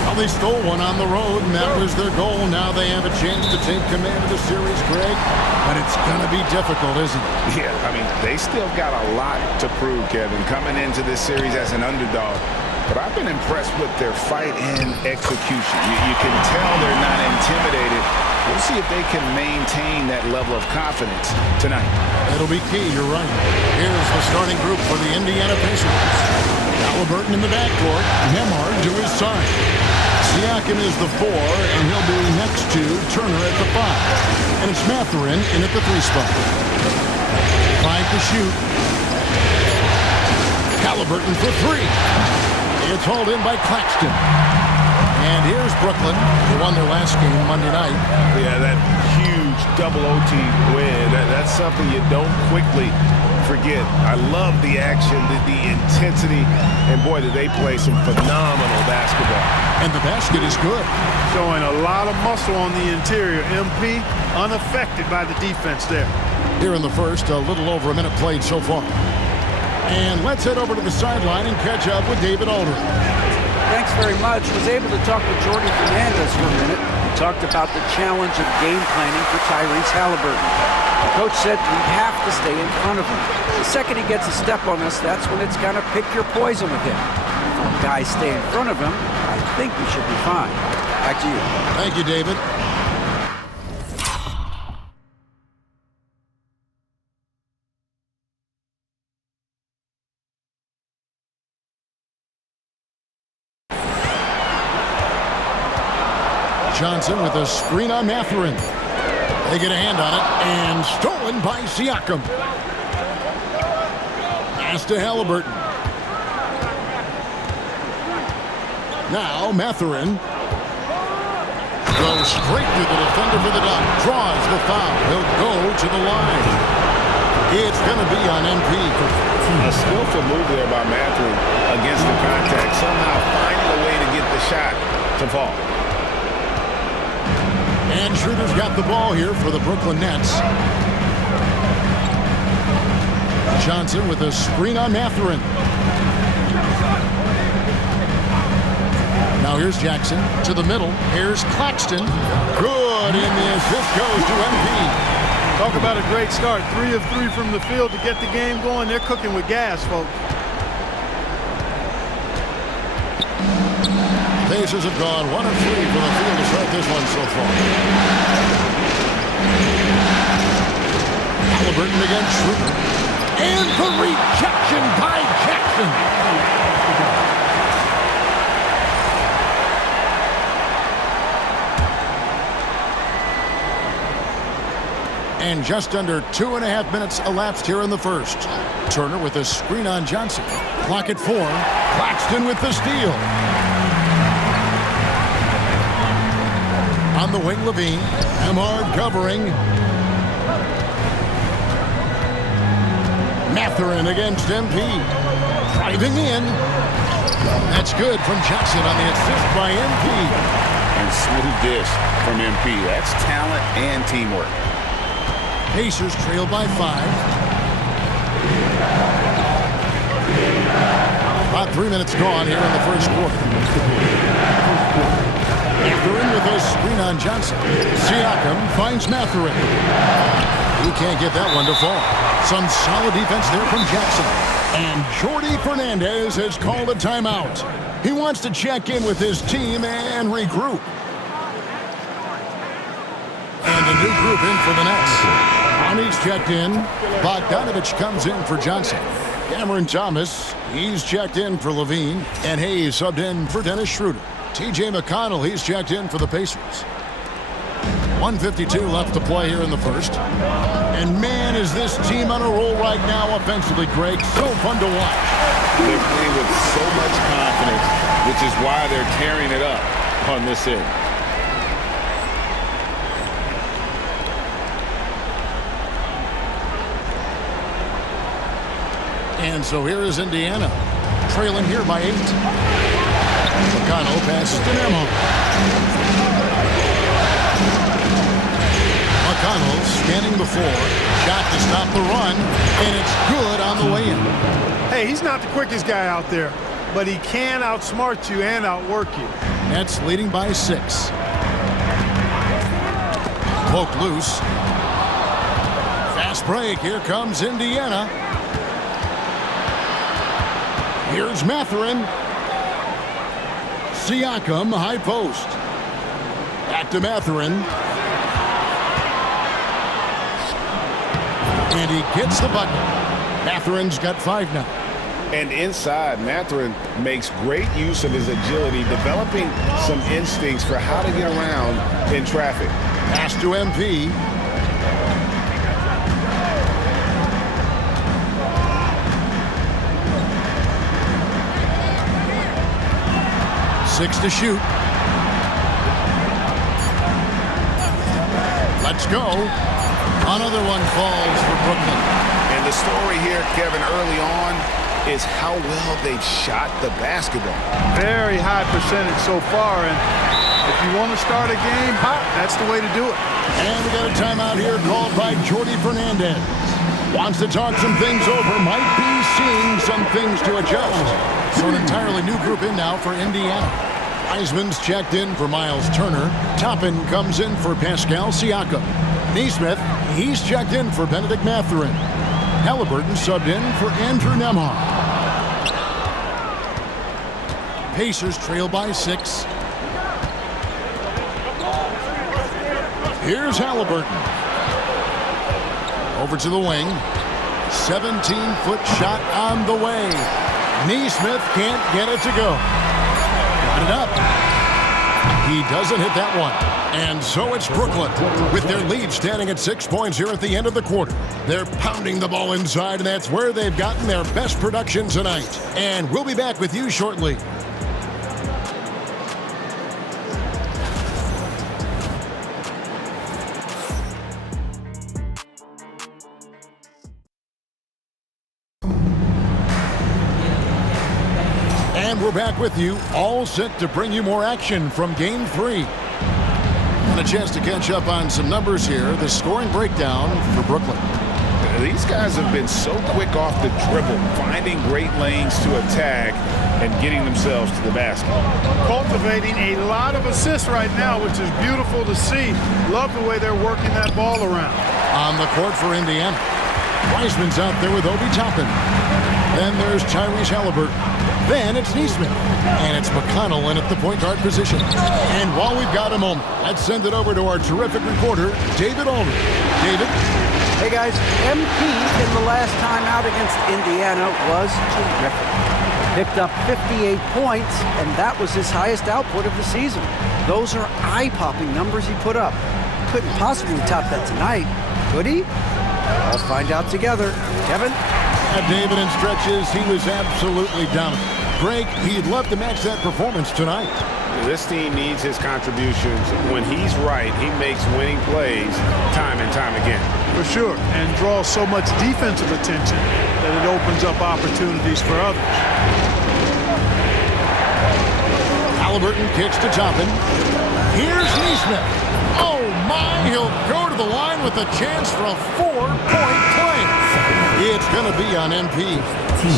well, they stole one on the road, and that was their goal. Now they have a chance to take command of the series, Greg, but it's going to be difficult, isn't it? Yeah, I mean, they still got a lot to prove, Kevin, coming into this series as an underdog. But I've been impressed with their fight and execution. You can tell they're not intimidated. We'll see if they can maintain that level of confidence tonight. It'll be key, you're right. Here's the starting group for the Indiana Pacers. Halliburton in the backcourt, Nembhard to his side. Siakam is the 4, and he'll be next to Turner at the 5. And it's Mathurin in at the 3 spot. 5 to shoot. Halliburton for 3. It's hauled in by Claxton. And here's Brooklyn, who won their last game Monday night. Yeah, that huge double OT win. That's something you don't quickly forget. I love the action, the intensity, and boy, did they play some phenomenal basketball. And the basket is good. Showing a lot of muscle on the interior. MP unaffected by the defense there. Here in the first, a little over a minute played so far. And let's head over to the sideline and catch up with David Aldridge. Thanks very much. Was able to talk with Jordy Fernandez for a minute. He talked about the challenge of game planning for Tyrese Halliburton. The coach said we have to stay in front of him. The second he gets a step on us, that's when it's going to pick your poison with him. If guys stay in front of him, I think we should be fine. Back to you. Thank you, David. Johnson with a screen on Mathurin. They get a hand on it, and stolen by Siakam. Pass to Halliburton. Now Mathurin goes straight to the defender for the dunk. Draws the foul. He'll go to the line. It's going to be on MP. A skillful move there by Mathurin against the contact. Somehow finding a way to get the shot to fall. And Schroeder's got the ball here for the Brooklyn Nets. Johnson with a screen on Mathurin. Now here's Jackson to the middle. Here's Claxton. Good, and the assist goes to MP. Talk about a great start. 3 of 3 from the field to get the game going. They're cooking with gas, folks. Pacers have gone 1 of 3 from the field to start this one so far. Halliburton against Schroeder. And the rejection by Jackson. And just under 2.5 minutes elapsed here in the first. Turner with a screen on Johnson. Clock at 4. Claxton with the steal. On the wing, Levine. Emard covering. Mathurin against MP. Driving in. That's good from Johnson on the assist by MP. And smooth dish from MP. That's talent and teamwork. Pacers trail by 5. About 3 minutes gone here in the first quarter. Mathurin with a screen on Johnson. Siakam finds Mathurin. He can't get that one to fall. Some solid defense there from Jackson. And Jordi Fernandez has called a timeout. He wants to check in with his team and regroup. And a new group in for the Nets. He's checked in. Bogdanovich comes in for Johnson. Cameron Thomas, he's checked in for Levine. And Hayes subbed in for Dennis Schroeder. TJ McConnell, he's checked in for the Pacers. 1:52 left to play here in the first. And man, is this team on a roll right now offensively, Greg. So fun to watch. They're playing with so much confidence, which is why they're tearing it up on this end. And so here is Indiana, trailing here by 8. McConnell passes to Nemo. McConnell scanning the floor. Shot to stop the run, and it's good on the way in. Hey, he's not the quickest guy out there, but he can outsmart you and outwork you. Nets leading by 6. Poke loose. Fast break. Here comes Indiana. Here's Mathurin. Siakam, high post. Back to Mathurin. And he gets the bucket. Mathurin's got 5 now. And inside, Mathurin makes great use of his agility, developing some instincts for how to get around in traffic. Pass to MP. Six to shoot. Let's go. Another one falls for Brooklyn. And the story here, Kevin, early on is how well they've shot the basketball. Very high percentage so far, and if you want to start a game hot, that's the way to do it. And we got a timeout here called by Jordi Fernandez. Wants to talk some things over, might be seeing some things to adjust. So an entirely new group in now for Indiana. Wiseman's checked in for Miles Turner. Toppin comes in for Pascal Siakam. Neesmith, he's checked in for Benedict Mathurin. Halliburton subbed in for Andrew Nembhard. Pacers trail by 6. Here's Halliburton. Over to the wing. 17-foot shot on the way. Neesmith can't get it to go. Got it up. He doesn't hit that one. And so it's Brooklyn with their lead standing at 6 points here at the end of the quarter. They're pounding the ball inside, and that's where they've gotten their best production tonight. And we'll be back with you shortly. And we're back with you, all set to bring you more action from Game 3. And a chance to catch up on some numbers here. The scoring breakdown for Brooklyn. These guys have been so quick off the dribble, finding great lanes to attack and getting themselves to the basket. Cultivating a lot of assists right now, which is beautiful to see. Love the way they're working that ball around. On the court for Indiana. Wiseman's out there with Obi Toppin. Then there's Tyrese Halliburton. Then it's Neesmith. And it's McConnell in at the point guard position. And while we've got a moment, let's send it over to our terrific reporter, David Aldridge. David? Hey guys, MP in the last time out against Indiana was terrific. Picked up 58 points, and that was his highest output of the season. Those are eye-popping numbers he put up. Couldn't possibly top that tonight. Could he? I'll find out together. Kevin? David, in stretches, he was absolutely dominant. Greg, he'd love to match that performance tonight. This team needs his contributions. When he's right, he makes winning plays time and time again. For sure, and draws so much defensive attention that it opens up opportunities for others. Halliburton kicks to Toppin. Here's Neesmith. Oh my, he'll go to the line with a chance for a 4-point play. It's going to be on MP.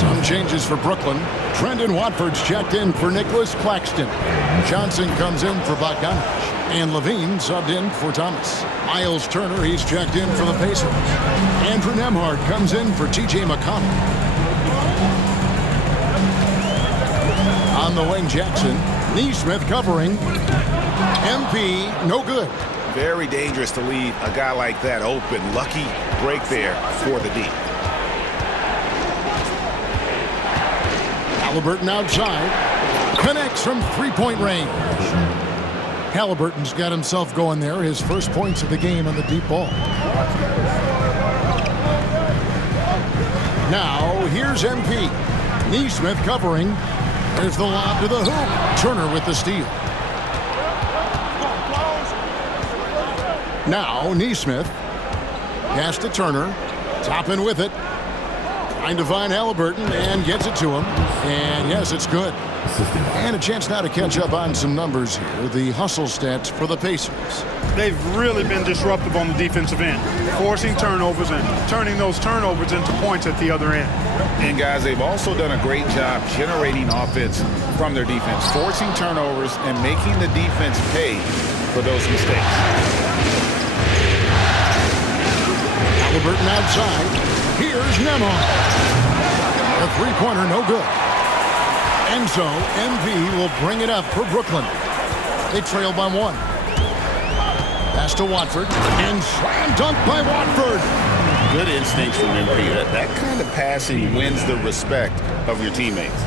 Some changes for Brooklyn. Trendon Watford's checked in for Nicholas Claxton. Johnson comes in for Bogdanovich. And Levine subbed in for Thomas. Miles Turner, he's checked in for the Pacers. Andrew Nembhard comes in for T.J. McConnell. On the wing, Jackson. Neesmith covering. MP, no good. Very dangerous to leave a guy like that open. Lucky break there for the D. Halliburton outside. Connects from three-point range. Halliburton's got himself going there. His first points of the game on the deep ball. Now, here's MP. Neesmith covering. There's the lob to the hoop. Turner with the steal. Now, Neesmith. Pass to Turner. Toppin with it. Trying to find Halliburton and gets it to him. And yes, it's good. And a chance now to catch up on some numbers here. The hustle stats for the Pacers. They've really been disruptive on the defensive end, forcing turnovers and turning those turnovers into points at the other end. And guys, they've also done a great job generating offense from their defense, forcing turnovers and making the defense pay for those mistakes. Halliburton outside. Here's Nembhard. A three-pointer, no good. And so, MP will bring it up for Brooklyn. They trail by one. Pass to Watford. And slam dunk by Watford. Good instincts from MP. That kind of passing wins the respect of your teammates.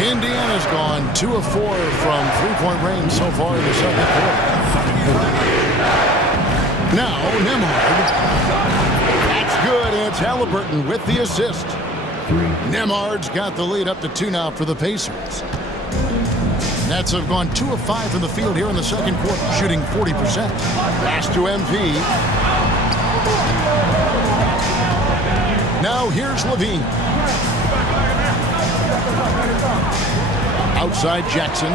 Indiana's gone 2 of 4 from three-point range so far in the second quarter. Now, Nembhard. That's good. It's Halliburton with the assist. Nembhard's got the lead up to 2 now for the Pacers. Nets have gone 2 of 5 from the field here in the second quarter, shooting 40%. Pass to MP. Now here's Levine. Outside Jackson.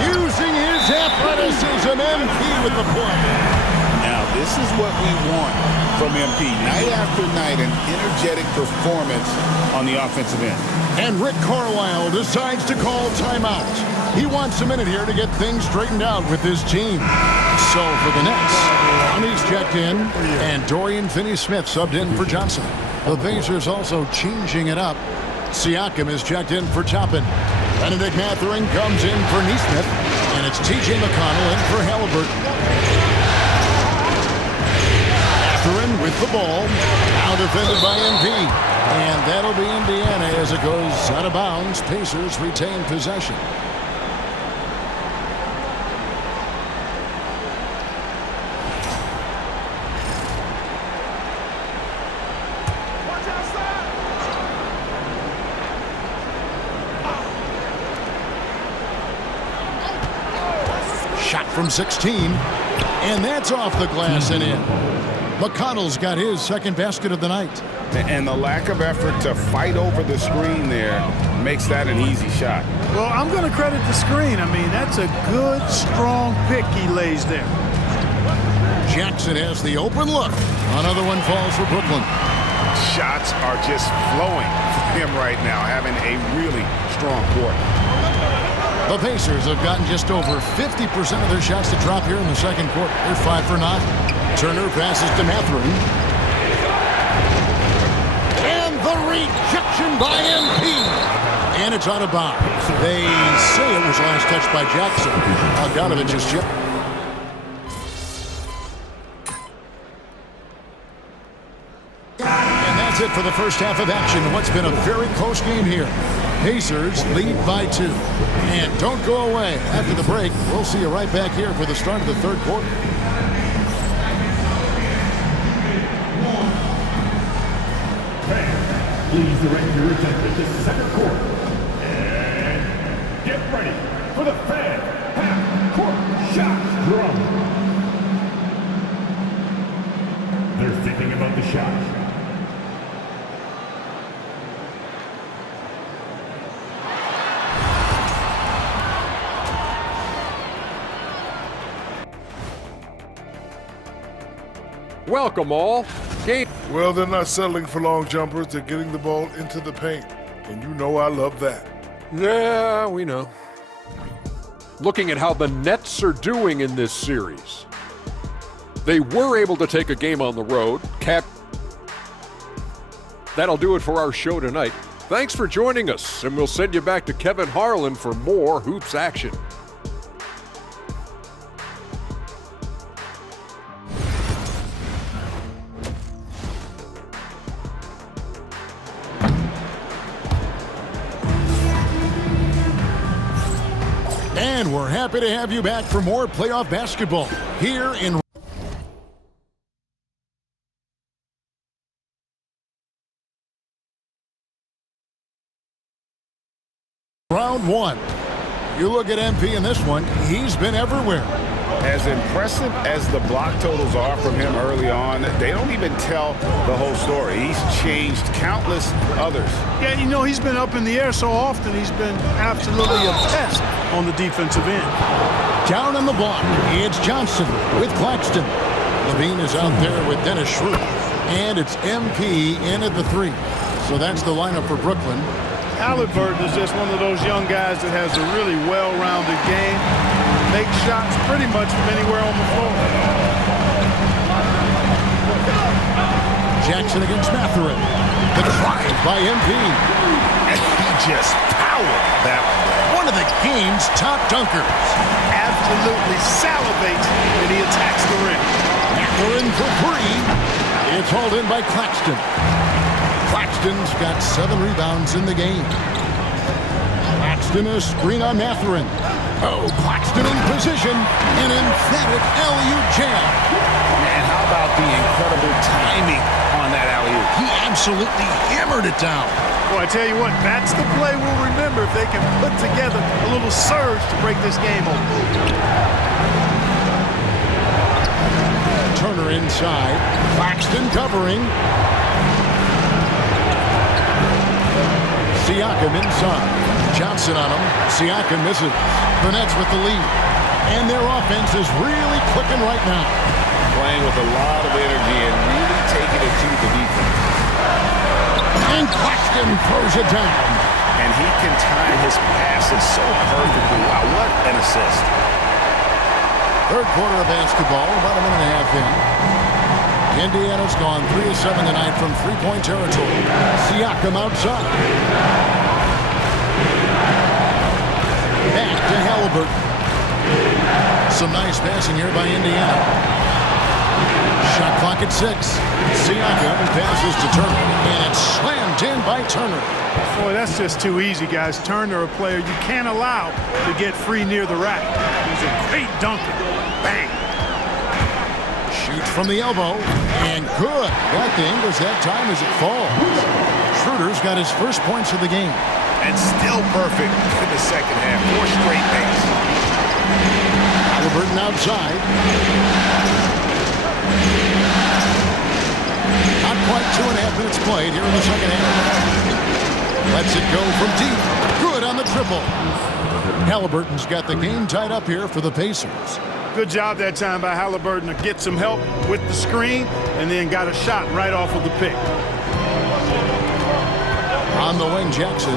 Using his athleticism, MP with the play. Now, this is what we want from MP. Night after night, an energetic performance on the offensive end. And Rick Carlisle decides to call timeout. He wants a minute here to get things straightened out with his team. So for the Nets, Johnny's checked in, and Dorian Finney-Smith subbed in for Johnson. The Pacers also changing it up. Siakam is checked in for Toppin. Benedict Mathurin comes in for Neesmith, and it's T.J. McConnell in for Halliburton. Mathurin with the ball, now defended by MP. And that'll be Indiana as it goes out of bounds. Pacers retain possession. Shot from 16, and that's off the glass and in. McConnell's got his second basket of the night. And the lack of effort to fight over the screen there makes that an easy shot. Well, I'm going to credit the screen. I mean, that's a good, strong pick he lays there. Jackson has the open look. Another one falls for Brooklyn. Shots are just flowing for him right now, having a really strong quarter. The Pacers have gotten just over 50% of their shots to drop here in the second quarter. They're 5 for 9. Turner passes to Mathurin. And the rejection by MP. And it's out of bounds. They say it was last touched by Jackson. Bogdanovich's chip. And that's it for for the first half of action in what's been a very close game here. Pacers lead by 2. And don't go away. After the break, we'll see you right back here for the start of the third quarter. Please direct your attention to center court. And get ready for the fan half-court shot drum. They're thinking about the shot. Welcome all. Well, they're not settling for long jumpers. They're getting the ball into the paint. And you know I love that. Yeah, we know. Looking at how the Nets are doing in this series. They were able to take a game on the road. That'll do it for our show tonight. Thanks for joining us, and we'll send you back to Kevin Harlan for more hoops action. And we're happy to have you back for more playoff basketball here in round 1. You look at MP in this one, he's been everywhere. As impressive as the block totals are from him early on, they don't even tell the whole story. He's changed countless others. Yeah, you know, he's been up in the air so often, he's been absolutely a pest on the defensive end. Down on the block, it's Johnson with Claxton. Levine is out there with Dennis Schroeder. And it's MP in at the 3. So that's the lineup for Brooklyn. Halliburton is just one of those young guys that has a really well-rounded game. Makes shots pretty much from anywhere on the floor. Jackson against Mathurin. The drive by MP. And he just powered that one of the game's top dunkers. Absolutely salivates when he attacks the rim. Mathurin for 3. It's hauled in by Claxton. Claxton's got 7 rebounds in the game. Claxton a screen on Mathurin. Oh, Claxton in position. An emphatic alley-oop jam. Man, how about the incredible timing on that alley-oop? He absolutely hammered it down. Well, I tell you what, that's the play we'll remember if they can put together a little surge to break this game open. Turner inside. Claxton covering. Siakam inside. Johnson on him. Siakam misses. The Nets with the lead. And their offense is really clicking right now. Playing with a lot of energy and really taking it to the defense. And Claxton throws it down. And he can time his passes so perfectly. Wow, what an assist. Third quarter of basketball, about a minute and a half in. Indiana's gone 3 of 7 tonight from three-point territory. Siakam outside. Back to Halliburton. Some nice passing here by Indiana. Shot clock at 6. Siakam passes to Turner, and it's slammed in by Turner. Boy, that's just too easy, guys. Turner, a player you can't allow to get free near the rack. He's a great dunker. Bang. Shoots from the elbow, and good. Got the Ingles that time as it falls. Schroeder's got his first points of the game. And still perfect in the second half. 4 straight makes. Halliburton outside. Not quite 2.5 minutes played here in the second half. Lets it go from deep. Good on the triple. Halliburton's got the game tied up here for the Pacers. Good job that time by Halliburton to get some help with the screen and then got a shot right off of the pick. On the wing, Jackson.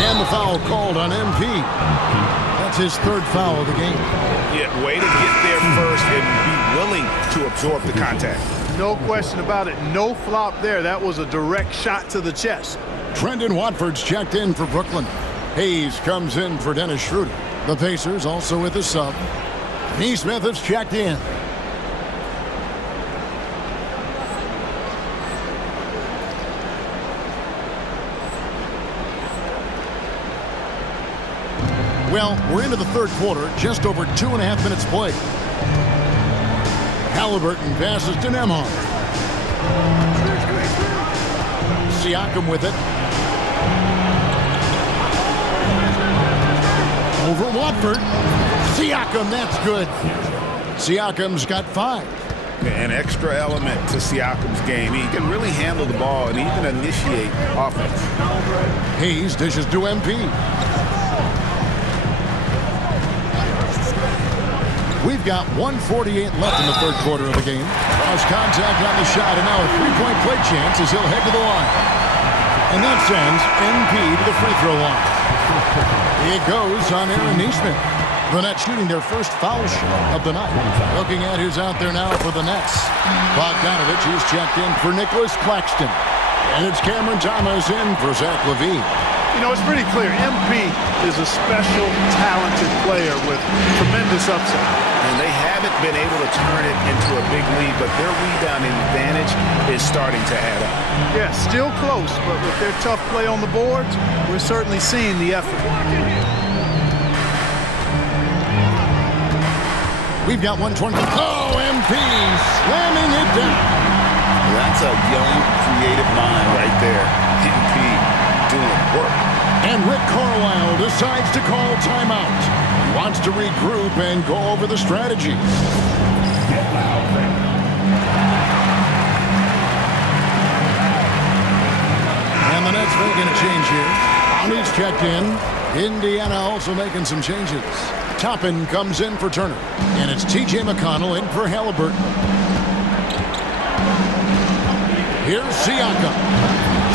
And the foul called on MP. That's his 3rd foul of the game. Yeah, way to get there first and be willing to absorb the contact. No question about it. No flop there. That was a direct shot to the chest. Trendon Watford's checked in for Brooklyn. Hayes comes in for Dennis Schroeder. The Pacers also with a sub. Neesmith has checked in. Well, we're into the third quarter, just over 2.5 minutes played. Halliburton passes to Nembhard. Siakam with it. Over Watford. Siakam, that's good. Siakam's got 5. An extra element to Siakam's game. He can really handle the ball and even initiate offense. Hayes dishes to MP. We've got 1:48 left in the third quarter of the game. Cross contact on the shot, and now a three-point play chance as he'll head to the line. And that sends MP to the free throw line. It goes on Aaron Neesmith. The Nets shooting their first foul shot of the night. Looking at who's out there now for the Nets. Bogdanovich is checked in for Nicholas Claxton. And it's Cameron Thomas in for Zach LaVine. You know, it's pretty clear. MP is a special, talented player with tremendous upside. And they haven't been able to turn it into a big lead, but their rebounding advantage is starting to add up. Yeah, still close, but with their tough play on the boards, we're certainly seeing the effort. We've got 120. Oh, MP slamming it down. That's a young, creative mind right there. MP doing work. And Rick Carlisle decides to call timeout. He wants to regroup and go over the strategy. And the Nets making a change here. Brownie's checked in. Indiana also making some changes. Toppin comes in for Turner. And it's T.J. McConnell in for Halliburton. Here's Siakam.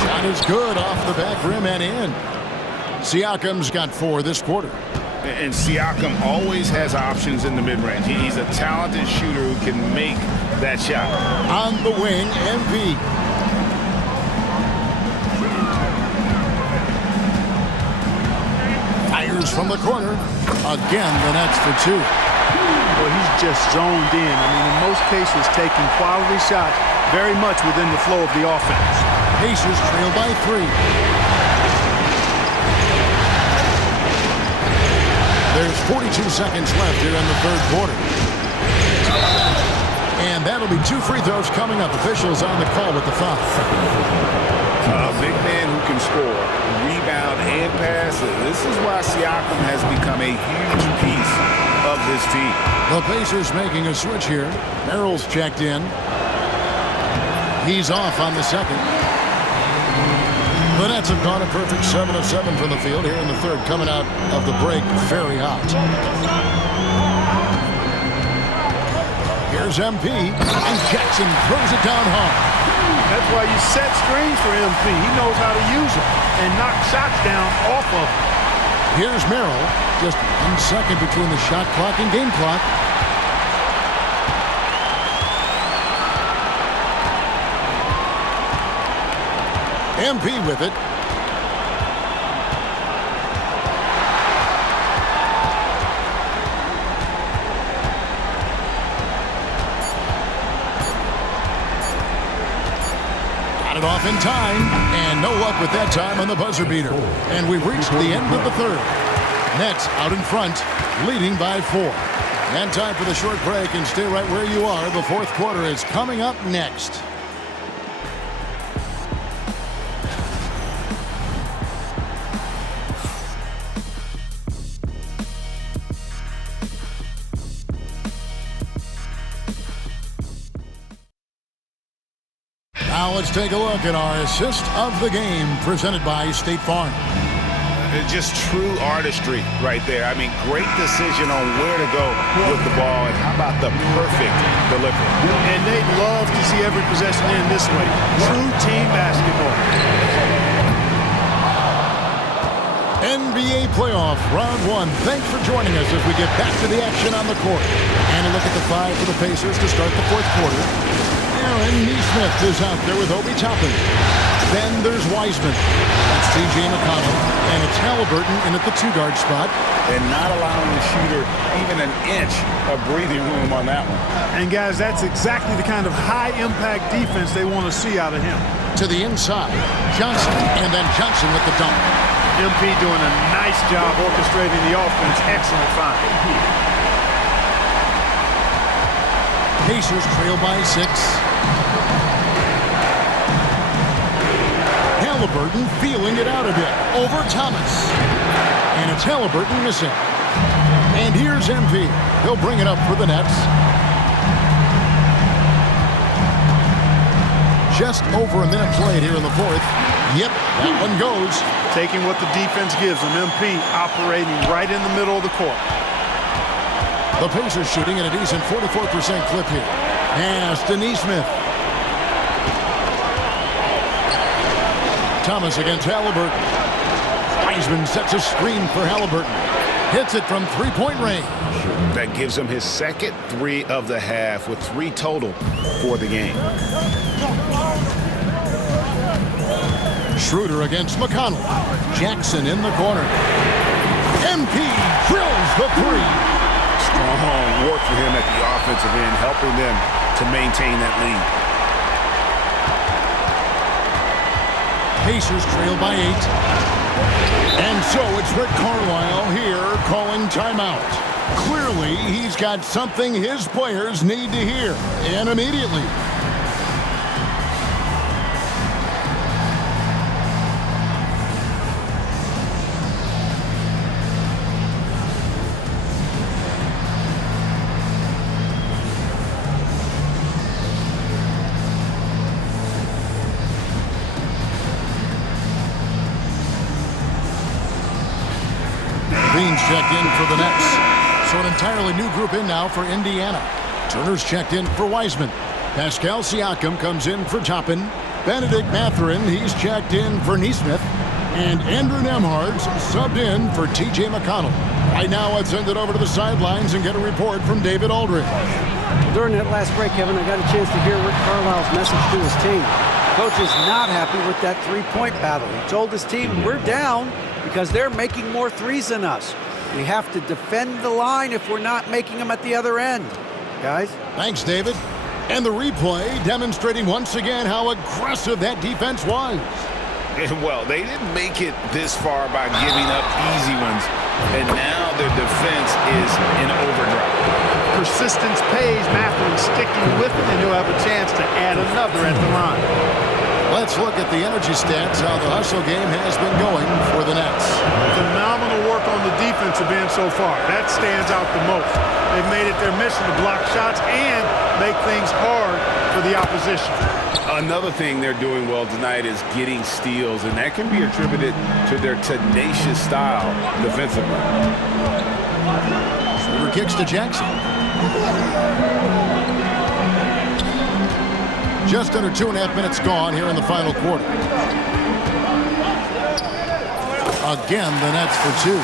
Shot is good off the back rim and in. Siakam's got 4 this quarter. And Siakam always has options in the mid-range. He's a talented shooter who can make that shot. On the wing, MP. Fires from the corner. Again, the Nets for 2. Well, he's just zoned in. I mean, in most cases, taking quality shots very much within the flow of the offense. Pacers trail by 3. There's 42 seconds left here in the third quarter. And that'll be 2 free throws coming up. Officials on the call with the foul. A big man who can score, rebound, and pass. This is why Siakam has become a huge piece of this team. The Pacers making a switch here. Merrill's checked in. He's off on the second. The Nets have gone a perfect 7 of 7 from the field here in the third, coming out of the break very hot. Here's MP, and Jackson throws it down hard. That's why you set screens for MP. He knows how to use them and knock shots down off of them. Here's Merrill, just 1 second between the shot clock and game clock. MP with it. Got it off in time, and no luck with that time on the buzzer beater. And we've reached the end of the third. Nets out in front, leading by 4. And time for the short break, and stay right where you are. The fourth quarter is coming up next. Now let's take a look at our assist of the game presented by State Farm. Just true artistry right there. I mean, great decision on where to go with the ball, and how about the perfect delivery. And they'd love to see every possession end this way. True team basketball. NBA playoff round 1. Thanks for joining us as we get back to the action on the court. And a look at the 5 for the Pacers to start the fourth quarter. Aaron Neesmith is out there with Obi Toppin. Then there's Wiseman. That's T.J. McConnell, and it's Halliburton in at the 2-guard spot. And not allowing the shooter even an inch of breathing room on that one. And guys, that's exactly the kind of high-impact defense they want to see out of him. To the inside, Johnson, and then Johnson with the dunk. MP doing a nice job orchestrating the offense. Excellent find. Pacers trail by 6. Halliburton feeling it out a bit. Over Thomas. And it's Halliburton missing. And here's MP. He'll bring it up for the Nets. Just over a minute played here in the 4th. Yep, that one goes. Taking what the defense gives him. MP operating right in the middle of the court. The Pacers shooting at a decent 44% clip here. Pass to Neesmith. Thomas against Halliburton. Wiseman sets a screen for Halliburton. Hits it from 3-point range. That gives him his second 3 of the half with 3 total for the game. Schroeder against McConnell. Jackson in the corner. MP drills the 3. Strong work for him at the offensive end, helping them to maintain that lead. Pacers trail by 8. And so it's Rick Carlisle here calling timeout. Clearly, he's got something his players need to hear, and immediately. Bean's checked in for the Nets. So an entirely new group in now for Indiana. Turner's checked in for Wiseman. Pascal Siakam comes in for Toppin. Benedict Mathurin, he's checked in for Neesmith. And Andrew Nembhard's subbed in for T.J. McConnell. Right now, let's send it over to the sidelines and get a report from David Aldridge. During that last break, Kevin, I got a chance to hear Rick Carlisle's message to his team. Coach is not happy with that 3-point battle. He told his team, we're down because they're making more threes than us. We have to defend the line if we're not making them at the other end. Guys? Thanks, David. And the replay demonstrating once again how aggressive that defense was. Well, they didn't make it this far by giving up easy ones, and now their defense is in overdrive. Persistence pays. Mathurin sticking with it, and he'll have a chance to add another at the line. Let's look at the energy stats, how the hustle game has been going for the Nets. Phenomenal work on the defensive end so far. That stands out the most. They've made it their mission to block shots and make things hard for the opposition. Another thing they're doing well tonight is getting steals, and that can be attributed to their tenacious style defensively. Shoulder kicks to Jackson. Just under 2.5 minutes gone here in the final quarter. Again, the Nets for 2.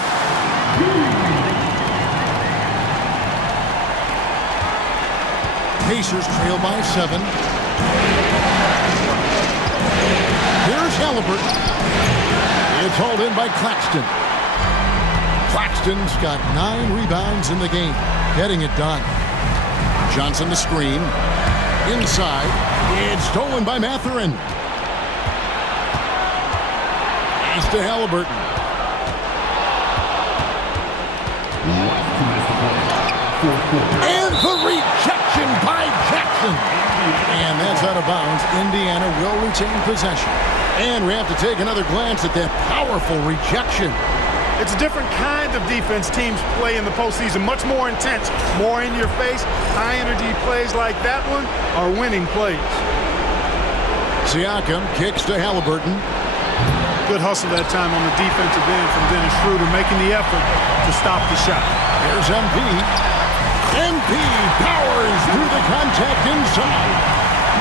Pacers trail by 7. Here's Halliburton. It's hauled in by Claxton. Claxton's got 9 rebounds in the game, getting it done. Johnson the screen. Inside. It's stolen by Mathurin. Pass to Halliburton. And the rejection by Jackson. And that's out of bounds. Indiana will retain possession. And we have to take another glance at that powerful rejection. It's a different kind of defense teams play in the postseason. Much more intense, more in your face. High-energy plays like that one are winning plays. Siakam kicks to Halliburton. Good hustle that time on the defensive end from Dennis Schroeder, making the effort to stop the shot. Here's MP. MP powers through the contact inside.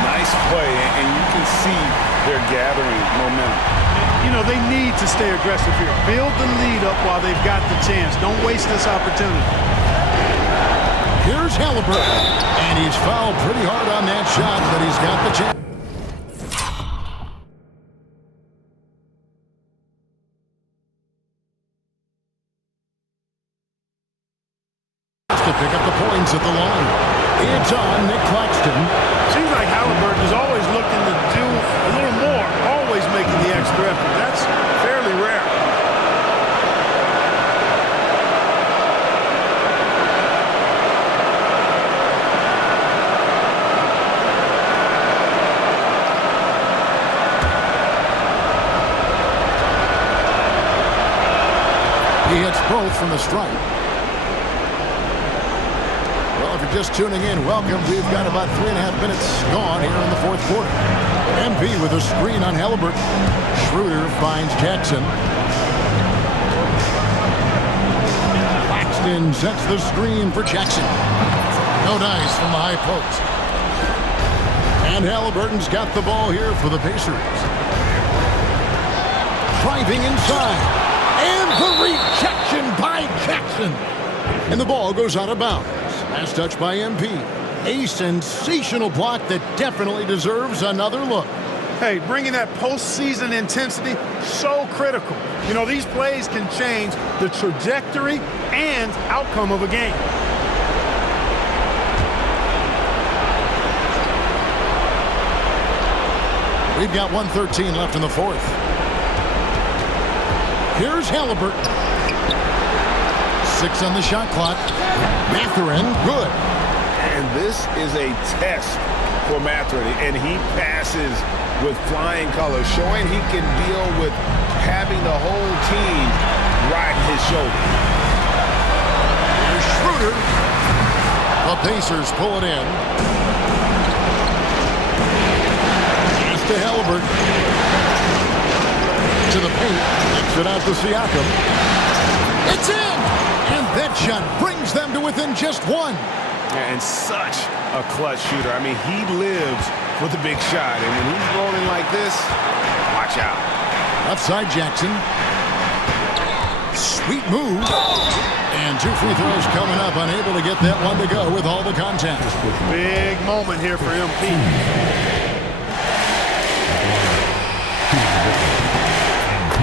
Nice play, and you can see they're gathering momentum. You know, they need to stay aggressive here. Build the lead up while they've got the chance. Don't waste this opportunity. Here's Halliburton. And he's fouled pretty hard on that shot, but he's got the chance. pick up the points at the line. It's on Nick Claxton. Seems like Halliburton is always looking to do a little more, always making the extra effort. That's fairly rare. He hits both from the stripe. Well, if you're just tuning in, welcome. We've got about 3.5 minutes gone here in the fourth quarter. MP with a screen on Halliburton. Schroeder finds Jackson. Claxton sets the screen for Jackson. No dice from the high post. And Halliburton's got the ball here for the Pacers. Driving inside. And the rejection by Jackson. And the ball goes out of bounds. Last touch by MP. A sensational block that definitely deserves another look. Hey, bringing that postseason intensity, so critical. You know, these plays can change the trajectory and outcome of a game. We've got 1:13 left in the fourth. Here's Halliburton. 6 on the shot clock. Mycareer, good. And this is a test for Mycareer, and he passes with flying colors, showing he can deal with having the whole team riding his shoulder. Here's Schroeder. The Pacers pull it in. Pass to Halliburton. To the paint. Kicks it out to Siakam. It's in! And that shot brings them to within just one. And such a clutch shooter. I mean, he lives for the big shot. And when he's rolling like this, watch out. Outside Jackson. Sweet move. And 2 free throws coming up. Unable to get that one to go with all the contact. Big moment here for MP.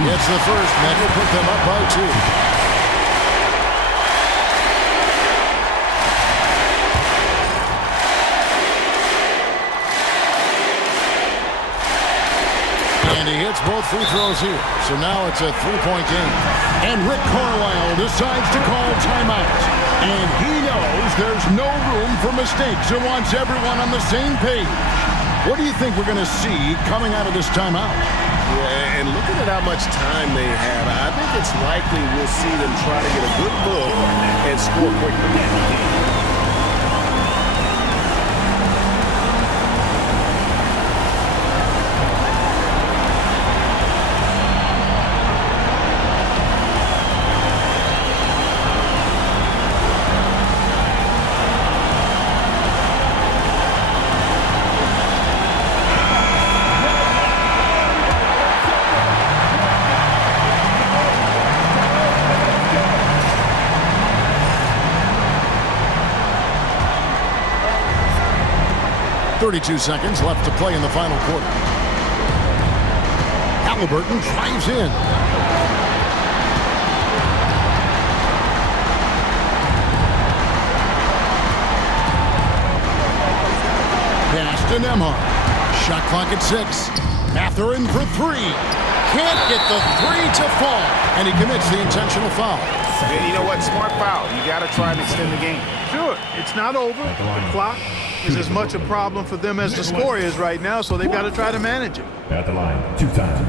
It's the first. That will put them up by 2. And he hits both free throws here. So now it's a 3-point game. And Rick Carlisle decides to call timeout. And he knows there's no room for mistakes and wants everyone on the same page. What do you think we're going to see coming out of this timeout? Yeah, and looking at how much time they have, I think it's likely we'll see them try to get a good look and score quickly. .32 seconds left to play in the final quarter. Halliburton drives in. Pass to Nembhard. Shot clock at 6. Mycareer for 3. Can't get the 3 to fall. And he commits the intentional foul. And you know what? Smart foul. You got to try and extend the game. Sure, it's not over. The clock is as much a problem for them as the score is right now, so they've got to try to manage it. At the line, 2 times.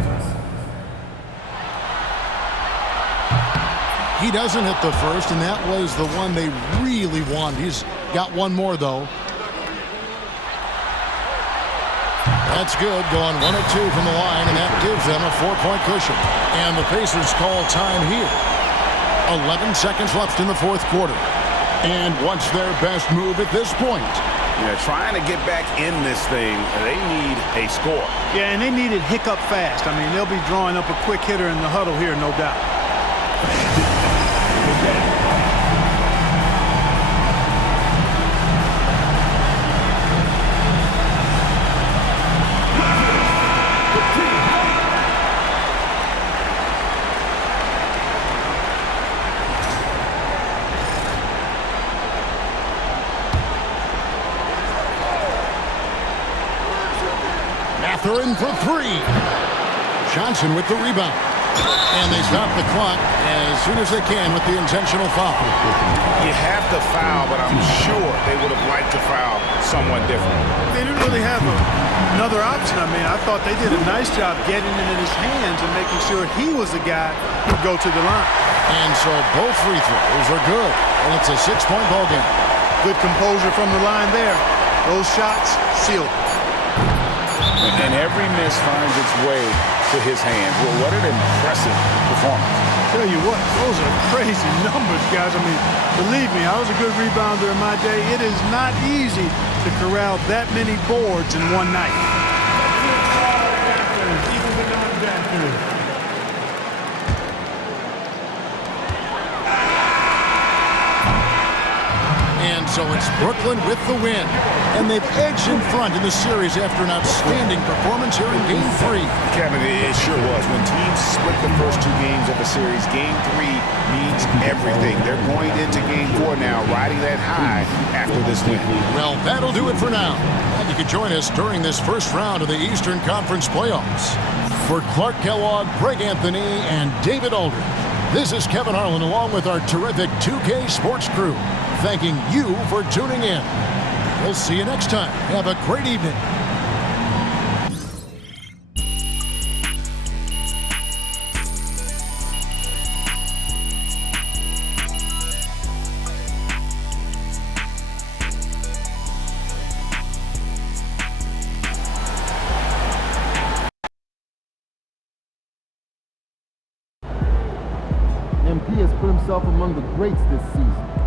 He doesn't hit the first, and that was the one they really wanted. He's got one more, though. That's good, going 1 of 2 from the line, and that gives them a 4-point cushion. And the Pacers call time here. 11 seconds left in the fourth quarter. And what's their best move at this point? Yeah, trying to get back in this thing, they need a score. Yeah, and they need it hiccup fast. I mean, they'll be drawing up a quick hitter in the huddle here, no doubt. Mathurin for three. Johnson with the rebound. And they stop the clock as soon as they can with the intentional foul. You have to foul, but I'm sure they would have liked to foul someone different. They didn't really have another option. I mean, I thought they did a nice job getting it in his hands and making sure he was the guy who would go to the line. And so both free throws are good. And it's a 6-point ball game. Good composure from the line there. Those shots sealed. And every miss finds its way to his hands. Well, what an impressive performance. Tell you what, those are crazy numbers, guys. I mean, believe me, I was a good rebounder in my day. It is not easy to corral that many boards in one night. And so it's Brooklyn with the win. And they've edged in front in the series after an outstanding performance here in Game 3. Kevin, it sure was. When teams split the first two games of a series, Game 3 means everything. They're going into Game 4 now, riding that high after this win. Well, that'll do it for now. And you can join us during this first round of the Eastern Conference playoffs. For Clark Kellogg, Greg Anthony, and David Aldridge, this is Kevin Harlan along with our terrific 2K Sports crew, thanking you for tuning in. We'll see you next time. Have a great evening. MP has put himself among the greats this season.